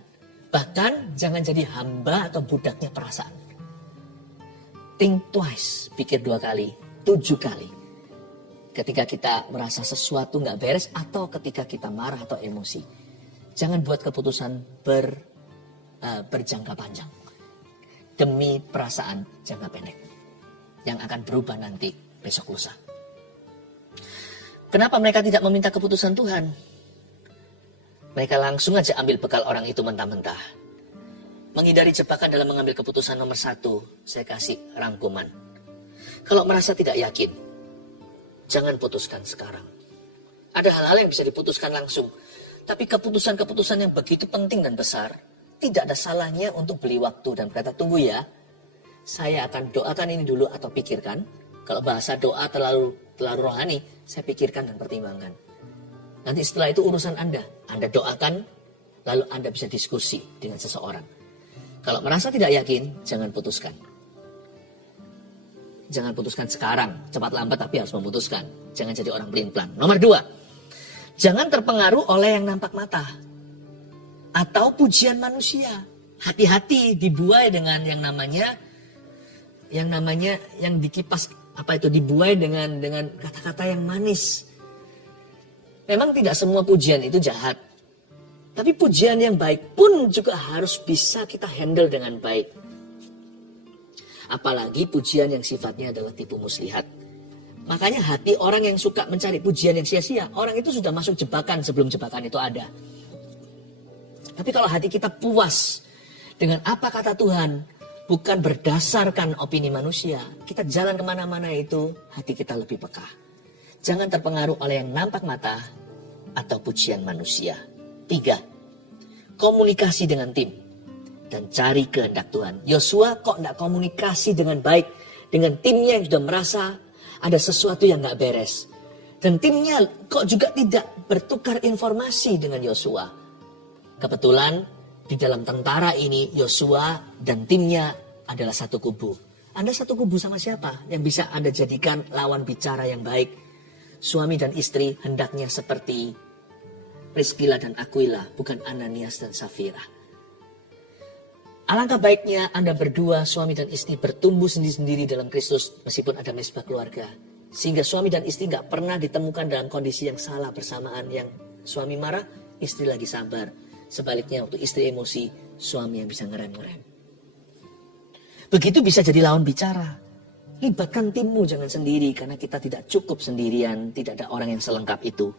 Bahkan jangan jadi hamba atau budaknya perasaan. Think twice, pikir 2 kali, 7 kali. Ketika kita merasa sesuatu gak beres atau ketika kita marah atau emosi. Jangan buat keputusan berjangka panjang. Demi perasaan jangka pendek. Yang akan berubah nanti besok lusa. Kenapa mereka tidak meminta keputusan Tuhan? Mereka langsung aja ambil bekal orang itu mentah-mentah. Menghindari jebakan dalam mengambil keputusan nomor 1, saya kasih rangkuman. Kalau merasa tidak yakin, jangan putuskan sekarang. Ada hal-hal yang bisa diputuskan langsung. Tapi keputusan-keputusan yang begitu penting dan besar, tidak ada salahnya untuk beli waktu dan berkata, tunggu ya, saya akan doakan ini dulu atau pikirkan. Kalau bahasa doa terlalu rohani, saya pikirkan dan pertimbangkan. Nanti setelah itu urusan Anda. Anda doakan, lalu Anda bisa diskusi dengan seseorang. Kalau merasa tidak yakin, jangan putuskan. Jangan putuskan sekarang, cepat lambat tapi harus memutuskan. Jangan jadi orang pelin-pelan. Nomor 2, jangan terpengaruh oleh yang nampak mata. Atau pujian manusia. Hati-hati dibuai dengan yang dikipas, dibuai dengan kata-kata yang manis. Memang tidak semua pujian itu jahat. Tapi pujian yang baik pun juga harus bisa kita handle dengan baik. Apalagi pujian yang sifatnya adalah tipu muslihat. Makanya hati orang yang suka mencari pujian yang sia-sia, orang itu sudah masuk jebakan sebelum jebakan itu ada. Tapi kalau hati kita puas dengan apa kata Tuhan, bukan berdasarkan opini manusia, kita jalan kemana-mana itu, hati kita lebih peka. Jangan terpengaruh oleh yang nampak mata atau pujian manusia. 3, komunikasi dengan tim dan cari kehendak Tuhan. Yosua kok tidak komunikasi dengan baik dengan timnya yang sudah merasa ada sesuatu yang gak beres. Dan timnya kok juga tidak bertukar informasi dengan Yosua. Kebetulan di dalam tentara ini Yosua dan timnya adalah satu kubu. Anda satu kubu sama siapa yang bisa Anda jadikan lawan bicara yang baik? Suami dan istri hendaknya seperti Priscilla dan Aquila, bukan Ananias dan Safira. Alangkah baiknya Anda berdua, suami dan istri, bertumbuh sendiri-sendiri dalam Kristus meskipun ada mesbah keluarga. Sehingga suami dan istri gak pernah ditemukan dalam kondisi yang salah bersamaan. Yang suami marah, istri lagi sabar. Sebaliknya waktu istri emosi, suami yang bisa ngerem-ngerem. Begitu bisa jadi lawan bicara. Libatkan timmu, jangan sendiri, karena kita tidak cukup sendirian, tidak ada orang yang selengkap itu.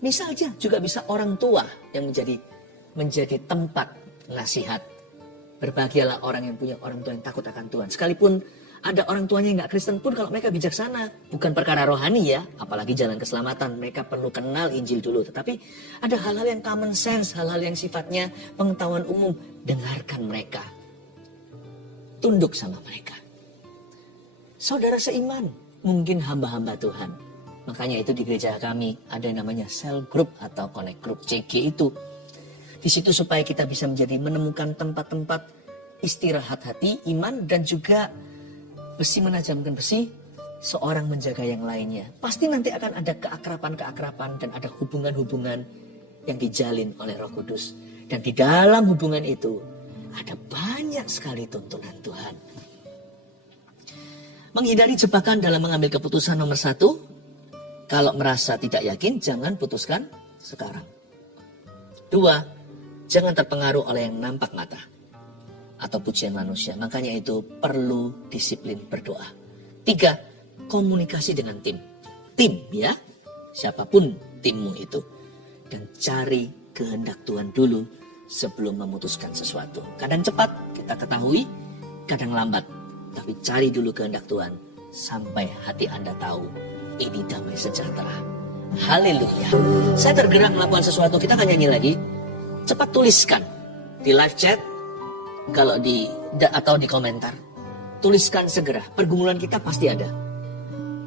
Misalnya juga bisa orang tua yang menjadi tempat nasihat. Berbahagialah orang yang punya orang tua yang takut akan Tuhan. Sekalipun ada orang tuanya yang gak Kristen pun, kalau mereka bijaksana, bukan perkara rohani ya, apalagi jalan keselamatan, mereka perlu kenal Injil dulu. Tetapi ada hal-hal yang common sense, hal-hal yang sifatnya pengetahuan umum, dengarkan mereka. Tunduk sama mereka. Saudara seiman, mungkin hamba-hamba Tuhan. Makanya itu di gereja kami ada yang namanya cell group atau connect group, CG itu. Di situ supaya kita bisa menemukan tempat-tempat istirahat hati, iman, dan juga besi menajamkan besi, seorang menjaga yang lainnya. Pasti nanti akan ada keakraban-keakraban dan ada hubungan-hubungan yang dijalin oleh Roh Kudus. Dan di dalam hubungan itu ada banyak sekali tuntunan Tuhan. Menghindari jebakan dalam mengambil keputusan nomor 1. Kalau merasa tidak yakin, jangan putuskan sekarang. 2. Jangan terpengaruh oleh yang nampak mata atau pujian manusia. Makanya itu perlu disiplin berdoa. 3. Komunikasi dengan tim. Tim ya, siapapun timmu itu. Dan cari kehendak Tuhan dulu sebelum memutuskan sesuatu. Kadang cepat kita ketahui, kadang lambat. Tapi cari dulu kehendak Tuhan sampai hati Anda tahu ini damai sejahtera. Haleluya. Saya tergerak melakukan sesuatu, kita akan nyanyi lagi. Cepat tuliskan di live chat atau di komentar. Tuliskan segera. Pergumulan kita pasti ada.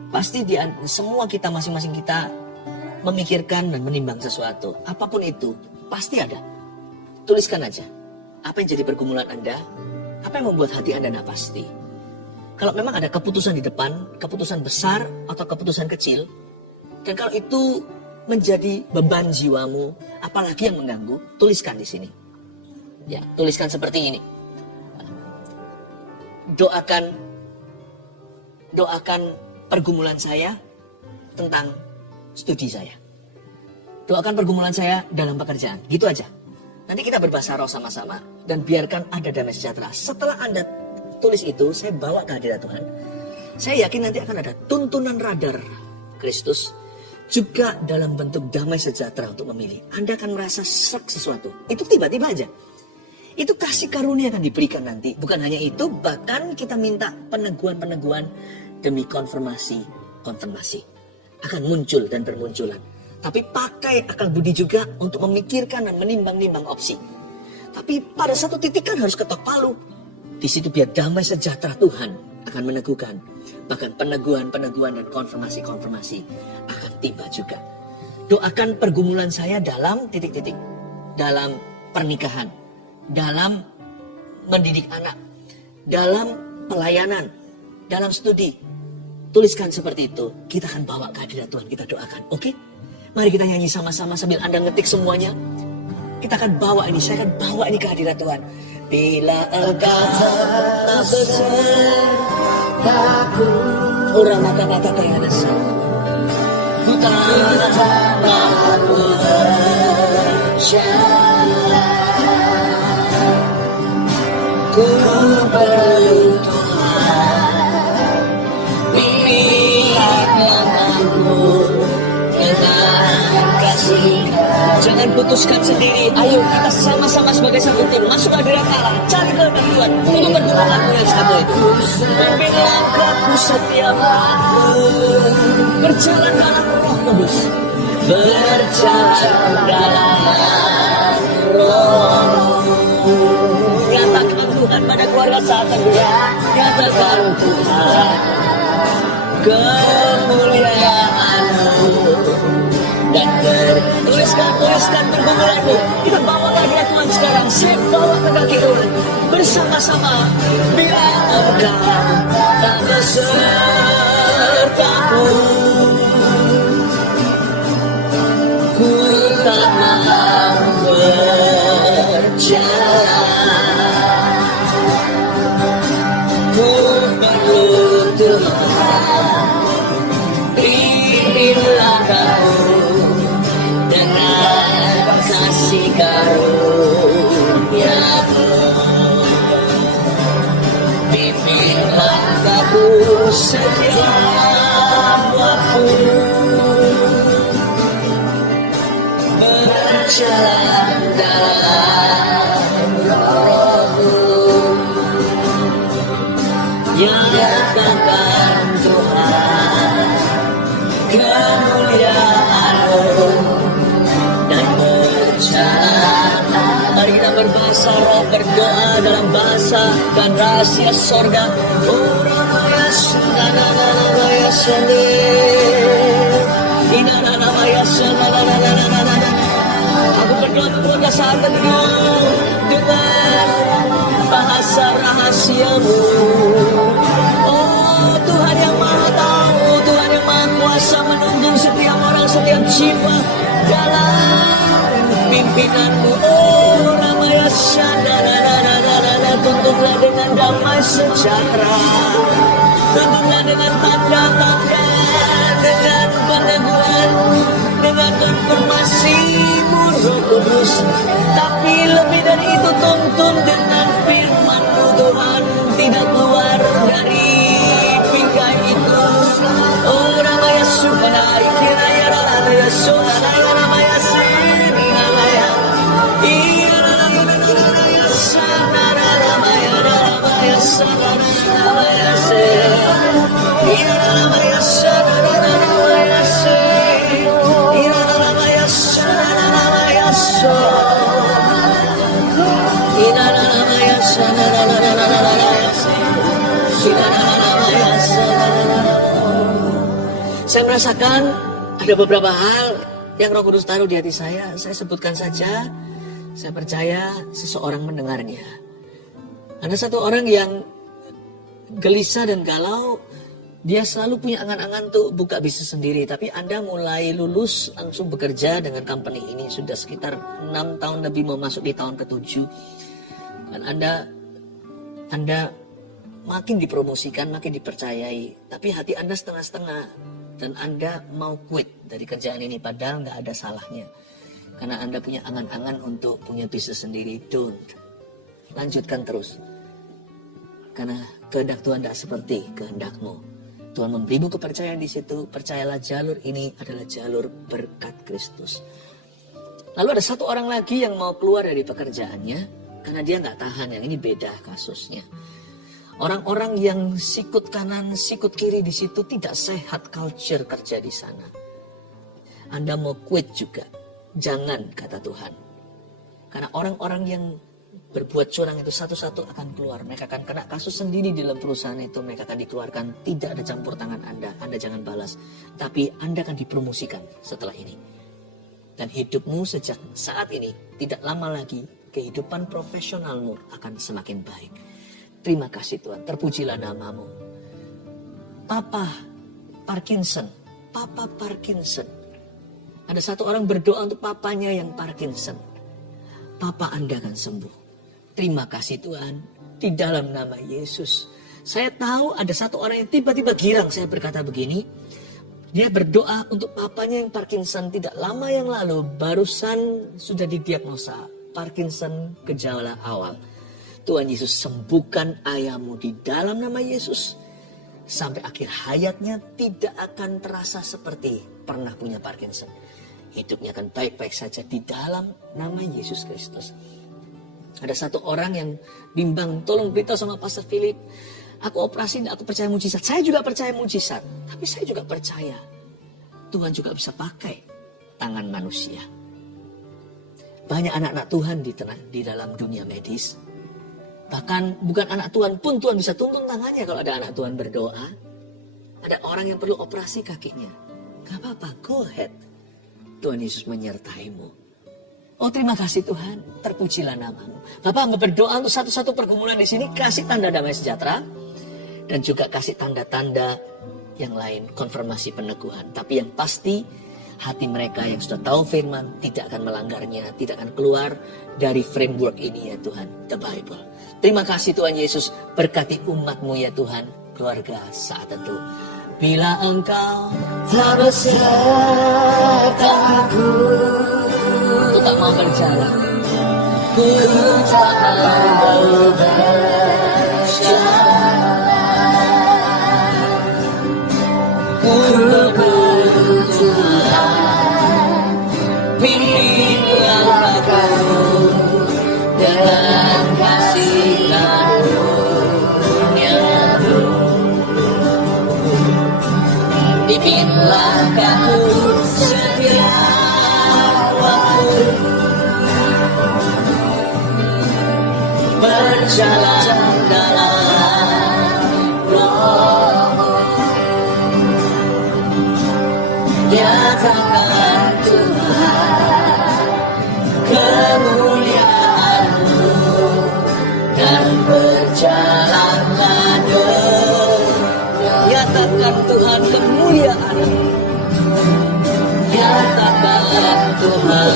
Pasti semua kita masing-masing kita memikirkan dan menimbang sesuatu. Apapun itu pasti ada. Tuliskan aja. Apa yang jadi pergumulan Anda? Apa yang membuat hati Anda tidak pasti? Kalau memang ada keputusan di depan, keputusan besar atau keputusan kecil, dan kalau itu menjadi beban jiwamu, apalagi yang mengganggu, tuliskan di sini. Ya, tuliskan seperti ini. Doakan pergumulan saya tentang studi saya. Doakan pergumulan saya dalam pekerjaan. Gitu aja. Nanti kita berbahasa roh sama-sama dan biarkan ada damai sejahtera. Setelah Anda tulis itu, saya bawa ke hadirat Tuhan. Saya yakin nanti akan ada tuntunan radar Kristus juga dalam bentuk damai sejahtera untuk memilih. Anda akan merasa serak sesuatu. Itu tiba-tiba aja. Itu kasih karunia akan diberikan nanti. Bukan hanya itu, bahkan kita minta peneguhan-peneguhan demi konfirmasi. Akan muncul dan bermunculan. Tapi pakai akal budi juga untuk memikirkan dan menimbang-nimbang opsi. Tapi pada satu titik kan harus ketok palu. Di situ biar damai sejahtera Tuhan akan meneguhkan. Bahkan peneguhan-peneguhan dan konfirmasi-konfirmasi akan tiba juga. Doakan pergumulan saya dalam titik-titik. Dalam pernikahan. Dalam mendidik anak. Dalam pelayanan. Dalam studi. Tuliskan seperti itu. Kita akan bawa ke hadirat Tuhan. Kita doakan. Oke? Mari kita nyanyi sama-sama sambil Anda ngetik semuanya. Kita akan bawa ini. Saya akan bawa ini ke hadirat Tuhan. Bila engkau tak besertaku, orang akan katakan yang ada sama. Ku tak mampu berjalan. Ku perlu Tuhan, bimbinglah aku dengan kasih. Jangan putuskan sendiri. Ayo kita sama-sama sebagai satu tim masuk hadirat Allah. Cari kehendak Tuhan untuk pergumulanmu yang satu itu. Pimpinlah aku setiap waktu. Berjalan dalam Roh Kudus. Berjalan dalam Roh limpahkan pada keluarga saat teduh. Nyatakan Tuhan kemuliaan-Mu dan tuliskan pergumulanmu. Kita bawa lagi ya Tuhan sekarang. Saya bawa ke kaki Tuhan bersama-sama. Biar Engkau tak besertaku, ku tak mau berjalan. Ku perlu Tuhan, pimpinlah aku dengan kasih karunia-Mu. Pimpinlah aku setiap waktu, berjalan dalam Roh-Mu. Nyatakan Tuhan kemuliaan-Mu dan berjalan. Mari kita berbahasa roh, berdoa dalam bahasa dan rahasia sorga. Aku berdoa untuk keluarga saat teduh dengan bahasa rahasia-Mu. Oh Tuhan yang Maha Tahu, Tuhan yang Maha Kuasa menuntun setiap orang, setiap jiwa dalam pimpinan-Mu. Oh Ramaya Sadadadadadadada, tuntunlah dengan damai sejahtera, tuntunlah dengan tanda-tanda, dengan peneguhan, dengan konfirmasi-Mu Roh Kudus. Tapi lebih dari itu, tuntun dengan firman-Mu Tuhan, tidak keluar dari bingkai itu. Oh Ramaya Subhanari Kiraya Ramaya Subhanaya Ramaya Sirinaya Iranaya Sanara Ramaya Ramaya Sanara Ramaya Iranaya Sanara Ramaya Iranaya Sanara Ramaya Iranaya Sanara Saya merasakan ada beberapa hal yang Roh Kudus taruh di hati saya. Saya sebutkan saja. Saya percaya seseorang mendengarnya. Ada satu orang yang gelisah dan galau. Dia selalu punya angan-angan untuk buka bisnis sendiri. Tapi Anda mulai lulus langsung bekerja dengan company ini. Sudah sekitar 6 tahun lebih, mau masuk di tahun ke-7. Dan Anda makin dipromosikan, makin dipercayai. Tapi hati Anda setengah-setengah. Dan Anda mau quit dari kerjaan ini, padahal nggak ada salahnya. Karena Anda punya angan-angan untuk punya bisnis sendiri. Don't. Lanjutkan terus. Karena kehendak Tuhan tidak seperti kehendakmu. Tuhan memberimu kepercayaan di situ. Percayalah, jalur ini adalah jalur berkat Kristus. Lalu ada satu orang lagi yang mau keluar dari pekerjaannya. Karena dia nggak tahan. Yang ini beda kasusnya. Orang-orang yang sikut kanan, sikut kiri di situ tidak sehat culture kerja di sana. Anda mau quit juga. Jangan, kata Tuhan. Karena orang-orang yang berbuat curang itu satu-satu akan keluar. Mereka akan kena kasus sendiri di dalam perusahaan itu. Mereka akan dikeluarkan. Tidak ada campur tangan Anda. Anda jangan balas. Tapi Anda akan dipromosikan setelah ini. Dan hidupmu sejak saat ini, tidak lama lagi, kehidupan profesionalmu akan semakin baik. Terima kasih Tuhan, terpujilah nama-Mu. Papa Parkinson. Ada satu orang berdoa untuk papanya yang Parkinson. Papa Anda akan sembuh. Terima kasih Tuhan, di dalam nama Yesus. Saya tahu ada satu orang yang tiba-tiba girang, saya berkata begini. Dia berdoa untuk papanya yang Parkinson tidak lama yang lalu, barusan sudah didiagnosa Parkinson gejala awal. Tuhan Yesus sembuhkan ayahmu di dalam nama Yesus. Sampai akhir hayatnya tidak akan terasa seperti pernah punya Parkinson. Hidupnya akan baik-baik saja di dalam nama Yesus Kristus. Ada satu orang yang bimbang, tolong beritahu sama Pastor Philip. Aku operasi, aku percaya mujizat. Saya juga percaya mujizat. Tapi saya juga percaya Tuhan juga bisa pakai tangan manusia. Banyak anak-anak Tuhan di dalam dunia medis. Bahkan bukan anak Tuhan pun Tuhan bisa tuntun tangannya kalau ada anak Tuhan berdoa. Ada orang yang perlu operasi kakinya. Gak apa-apa, go ahead. Tuhan Yesus menyertaimu. Oh terima kasih Tuhan, terpujilah namamu. Bapak mau berdoa untuk satu-satu pergumulan di sini, kasih tanda damai sejahtera. Dan juga kasih tanda-tanda yang lain, konfirmasi peneguhan. Tapi yang pasti, hati mereka yang sudah tahu firman, tidak akan melanggarnya, tidak akan keluar dari framework ini ya Tuhan, the Bible. Terima kasih Tuhan Yesus, berkati umat-Mu ya Tuhan, keluarga saat itu. Bila Engkau tak beserta aku tak mau berjalan, ku tak mau berjalan, ku butuh Tuhan, pimpinlah aku dengan kasih karunia-Mu. Pimpinlah aku setiap waktu, berjalan dalam Roh-Mu, nyatakan Tuhan kemuliaan-Mu, dan berjalanlah nyatakan Tuhan kemuliaan-Mu, nyatakan Tuhan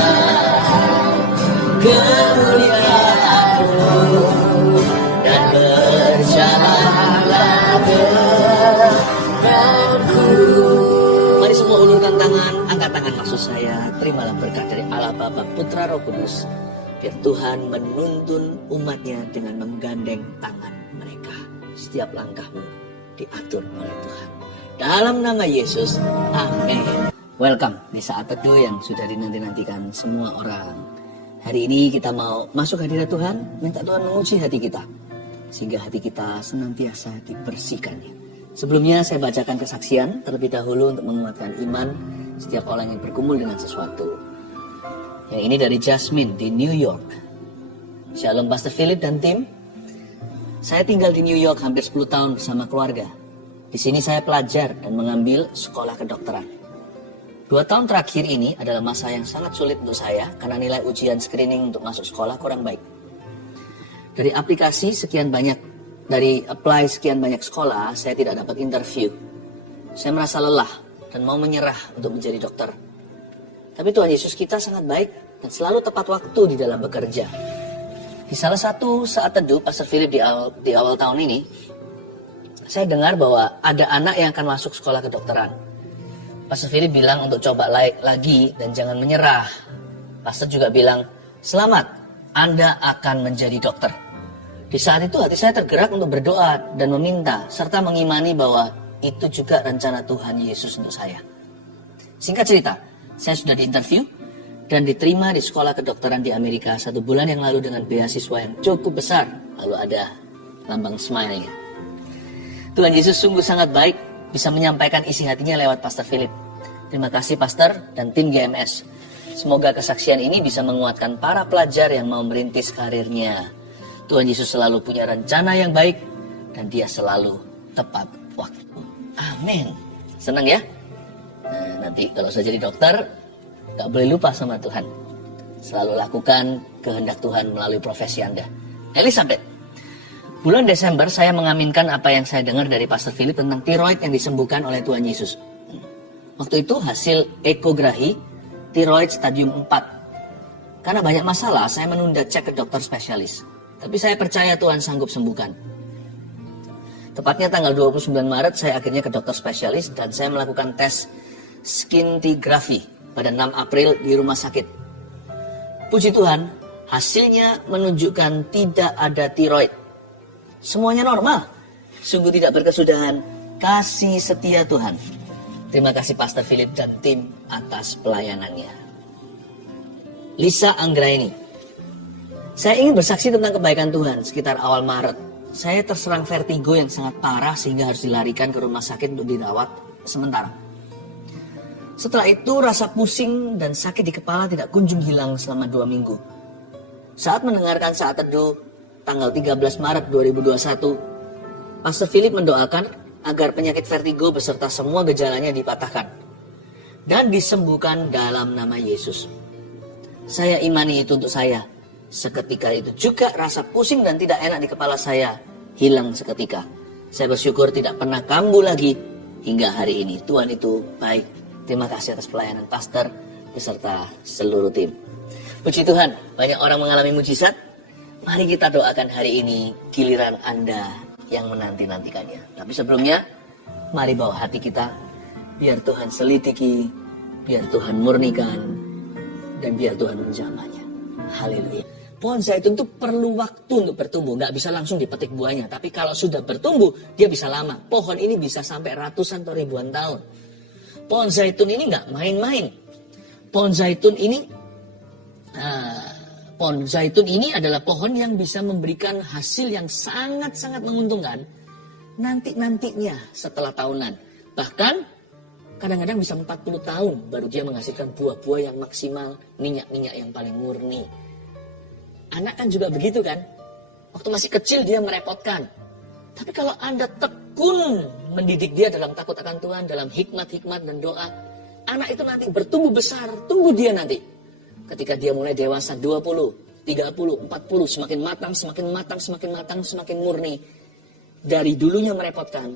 kemuliaan-Mu, dan berjalanlah denganku. Mari semua ulurkan tangan, angkat tangan maksud saya. Terimalah berkat dari Allah Bapa, Putra, Roh Kudus. Biar Tuhan menuntun umatnya dengan menggandeng tangan mereka. Setiap langkahmu diatur oleh Tuhan. Dalam nama Yesus, amin. Welcome di saat teduh yang sudah dinanti-nantikan semua orang. Hari ini kita mau masuk hadirat Tuhan, minta Tuhan menguji hati kita, sehingga hati kita senantiasa dibersihkan. Sebelumnya saya bacakan kesaksian terlebih dahulu untuk menguatkan iman setiap orang yang bergumul dengan sesuatu. Yang ini dari Jasmine di New York. Shalom Pastor Philip dan tim. Saya tinggal di New York hampir 10 tahun bersama keluarga. Di sini saya pelajar dan mengambil sekolah kedokteran. 2 tahun terakhir ini adalah masa yang sangat sulit untuk saya karena nilai ujian screening untuk masuk sekolah kurang baik. Dari apply sekian banyak sekolah, saya tidak dapat interview. Saya merasa lelah dan mau menyerah untuk menjadi dokter. Tapi Tuhan Yesus kita sangat baik dan selalu tepat waktu di dalam bekerja. Di salah satu saat teduh Pastor Philip di awal tahun ini, saya dengar bahwa ada anak yang akan masuk sekolah kedokteran. Pastor Philip bilang untuk coba lagi dan jangan menyerah. Pastor juga bilang, selamat, Anda akan menjadi dokter. Di saat itu hati saya tergerak untuk berdoa dan meminta, serta mengimani bahwa itu juga rencana Tuhan Yesus untuk saya. Singkat cerita, saya sudah diinterview dan diterima di sekolah kedokteran di Amerika 1 bulan yang lalu dengan beasiswa yang cukup besar. Lalu ada lambang smile-nya. Tuhan Yesus sungguh sangat baik, bisa menyampaikan isi hatinya lewat Pastor Philip. Terima kasih Pastor dan tim GMS. Semoga kesaksian ini bisa menguatkan para pelajar yang mau merintis karirnya. Tuhan Yesus selalu punya rencana yang baik dan Dia selalu tepat waktu. Amin. Senang ya? Nah, nanti kalau saya jadi dokter, gak boleh lupa sama Tuhan. Selalu lakukan kehendak Tuhan melalui profesi Anda. Elizabeth, bulan Desember saya mengaminkan apa yang saya dengar dari Pastor Philip tentang tiroid yang disembuhkan oleh Tuhan Yesus. Waktu itu hasil ekografi tiroid stadium 4. Karena banyak masalah, saya menunda cek ke dokter spesialis. Tapi saya percaya Tuhan sanggup sembuhkan. Tepatnya tanggal 29 Maret saya akhirnya ke dokter spesialis dan saya melakukan tes scintigraphy pada 6 April di rumah sakit. Puji Tuhan, hasilnya menunjukkan tidak ada tiroid. Semuanya normal. Sungguh tidak berkesudahan. Kasih setia Tuhan. Terima kasih Pastor Philip dan tim atas pelayanannya. Lisa Anggraini. Saya ingin bersaksi tentang kebaikan Tuhan. Sekitar awal Maret, saya terserang vertigo yang sangat parah sehingga harus dilarikan ke rumah sakit untuk dirawat sementara. Setelah itu rasa pusing dan sakit di kepala tidak kunjung hilang selama 2 minggu. Saat mendengarkan saat teduh, tanggal 13 Maret 2021, Pastor Philip mendoakan agar penyakit vertigo beserta semua gejalanya dipatahkan dan disembuhkan dalam nama Yesus. Saya imani itu untuk saya. Seketika itu juga rasa pusing dan tidak enak di kepala saya hilang seketika. Saya bersyukur tidak pernah kambuh lagi hingga hari ini. Tuhan itu baik. Terima kasih atas pelayanan pastor beserta seluruh tim. Puji Tuhan, banyak orang mengalami mujizat. Mari kita doakan hari ini giliran Anda yang menanti-nantikannya. Tapi sebelumnya, mari bawa hati kita. Biar Tuhan selidiki, biar Tuhan murnikan, dan biar Tuhan menjamahnya. Haleluya. Pohon zaitun itu perlu waktu untuk bertumbuh. Nggak bisa langsung dipetik buahnya. Tapi kalau sudah bertumbuh, dia bisa lama. Pohon ini bisa sampai ratusan atau ribuan tahun. Pohon zaitun ini nggak main-main. Pohon zaitun ini adalah pohon yang bisa memberikan hasil yang sangat-sangat menguntungkan nantinya setelah tahunan. Bahkan kadang-kadang bisa 40 tahun baru dia menghasilkan buah-buah yang maksimal, minyak-minyak yang paling murni. Anak kan juga begitu kan? Waktu masih kecil dia merepotkan. Tapi kalau Anda tekun mendidik dia dalam takut akan Tuhan, dalam hikmat-hikmat dan doa, anak itu nanti bertumbuh besar, tunggu dia nanti. Ketika dia mulai dewasa 20, 30, 40, semakin matang, semakin murni. Dari dulunya merepotkan,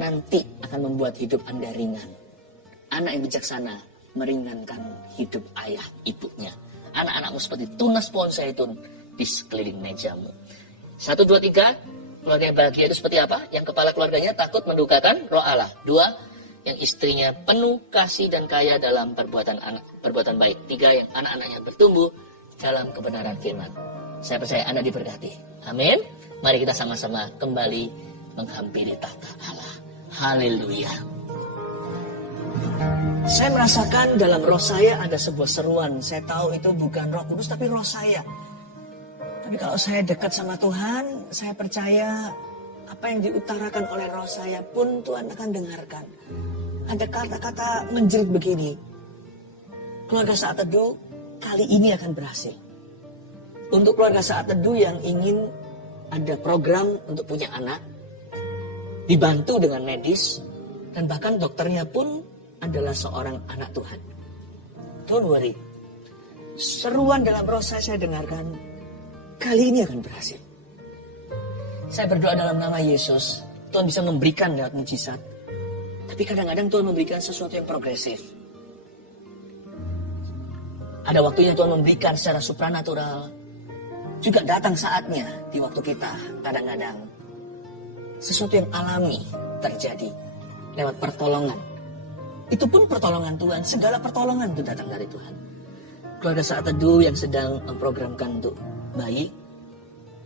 nanti akan membuat hidup Anda ringan. Anak yang bijaksana meringankan hidup ayah ibunya. Anak-anakmu seperti tunas pohon zaitun di sekeliling mejamu. 1, 2, 3, keluarga yang bahagia itu seperti apa? Yang kepala keluarganya takut mendukakan roh Allah. 2, yang istrinya penuh kasih dan kaya dalam perbuatan baik. 3, yang anak-anaknya bertumbuh dalam kebenaran firman. Saya percaya Anda diberkati. Amin. Mari kita sama-sama kembali menghampiri tahta Allah. Haleluya. Saya merasakan dalam roh saya ada sebuah seruan. Saya tahu itu bukan Roh Kudus tapi roh saya. Tapi kalau saya dekat sama Tuhan, saya percaya apa yang diutarakan oleh roh saya pun Tuhan akan dengarkan. Ada kata-kata menjerit begini. Keluarga Saat Teduh kali ini akan berhasil. Untuk keluarga Saat Teduh yang ingin ada program untuk punya anak, dibantu dengan medis, dan bahkan dokternya pun adalah seorang anak Tuhan. Don't worry. Seruan dalam roh saya dengarkan. Kali ini akan berhasil. Saya berdoa dalam nama Yesus. Tuhan bisa memberikan lewat mujizat. Tapi kadang-kadang Tuhan memberikan sesuatu yang progresif. Ada waktunya Tuhan memberikan secara supranatural. Juga datang saatnya di waktu kita kadang-kadang. Sesuatu yang alami terjadi lewat pertolongan. Itu pun pertolongan Tuhan. Segala pertolongan itu datang dari Tuhan. Keluarga Saat Teduh yang sedang memprogramkan untuk bayi,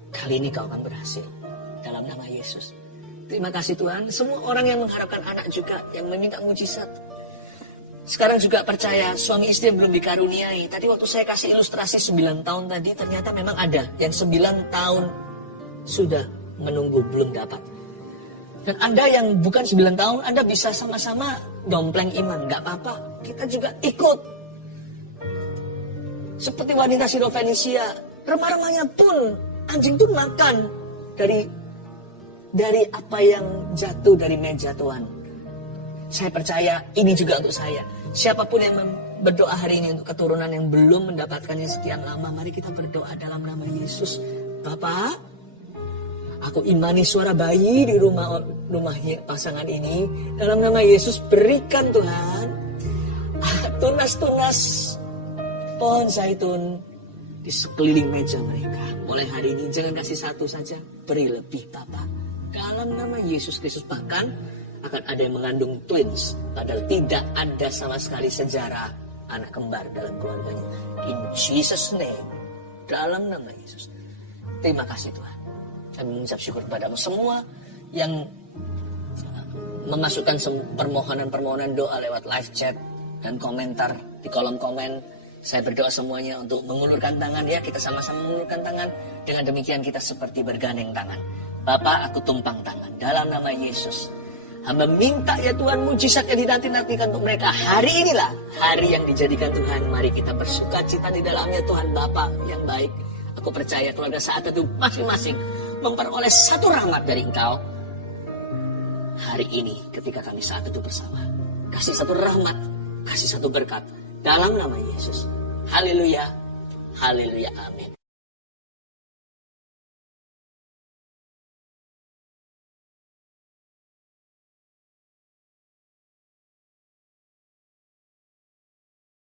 kali ini kau akan berhasil. Dalam nama Yesus. Terima kasih Tuhan. Semua orang yang mengharapkan anak juga, yang meminta mujizat. Sekarang juga percaya suami istri yang belum dikaruniai. Tadi waktu saya kasih ilustrasi 9 tahun tadi, ternyata memang ada yang 9 tahun sudah menunggu belum dapat. Dan Anda yang bukan 9 tahun, Anda bisa sama-sama dompleng iman. Gak apa-apa, kita juga ikut. Seperti wanita Sirofenisia, remah-remahnya pun, anjing pun makan dari apa yang jatuh dari meja Tuhan. Saya percaya ini juga untuk saya. Siapapun yang berdoa hari ini untuk keturunan yang belum mendapatkannya sekian lama, mari kita berdoa dalam nama Yesus. Bapak, aku imani suara bayi di rumahnya pasangan ini. Dalam nama Yesus berikan Tuhan tunas-tunas pohon zaitun di sekeliling meja mereka. Mulai hari ini jangan kasih satu saja, beri lebih Bapak. Dalam nama Yesus Kristus. Bahkan akan ada yang mengandung twins, padahal tidak ada sama sekali sejarah anak kembar dalam keluarganya. In Jesus name, dalam nama Yesus. Terima kasih Tuhan. Kami mengucap syukur kepadamu semua yang memasukkan permohonan-permohonan doa lewat live chat dan komentar di kolom komen. Saya berdoa semuanya untuk mengulurkan tangan ya. Kita sama-sama mengulurkan tangan. Dengan demikian kita seperti bergandeng tangan. Bapak, aku tumpang tangan dalam nama Yesus. Hamba minta ya Tuhan mujizat yang dinanti-nantikan untuk mereka. Hari inilah hari yang dijadikan Tuhan. Mari kita bersuka cita di dalamnya Tuhan Bapa yang baik. Aku percaya keluarga Saat Teduh masing-masing memperoleh satu rahmat dari Engkau. Hari ini ketika kami Saat Teduh bersama, kasih satu rahmat, kasih satu berkat dalam nama Yesus. Haleluya, haleluya, amin.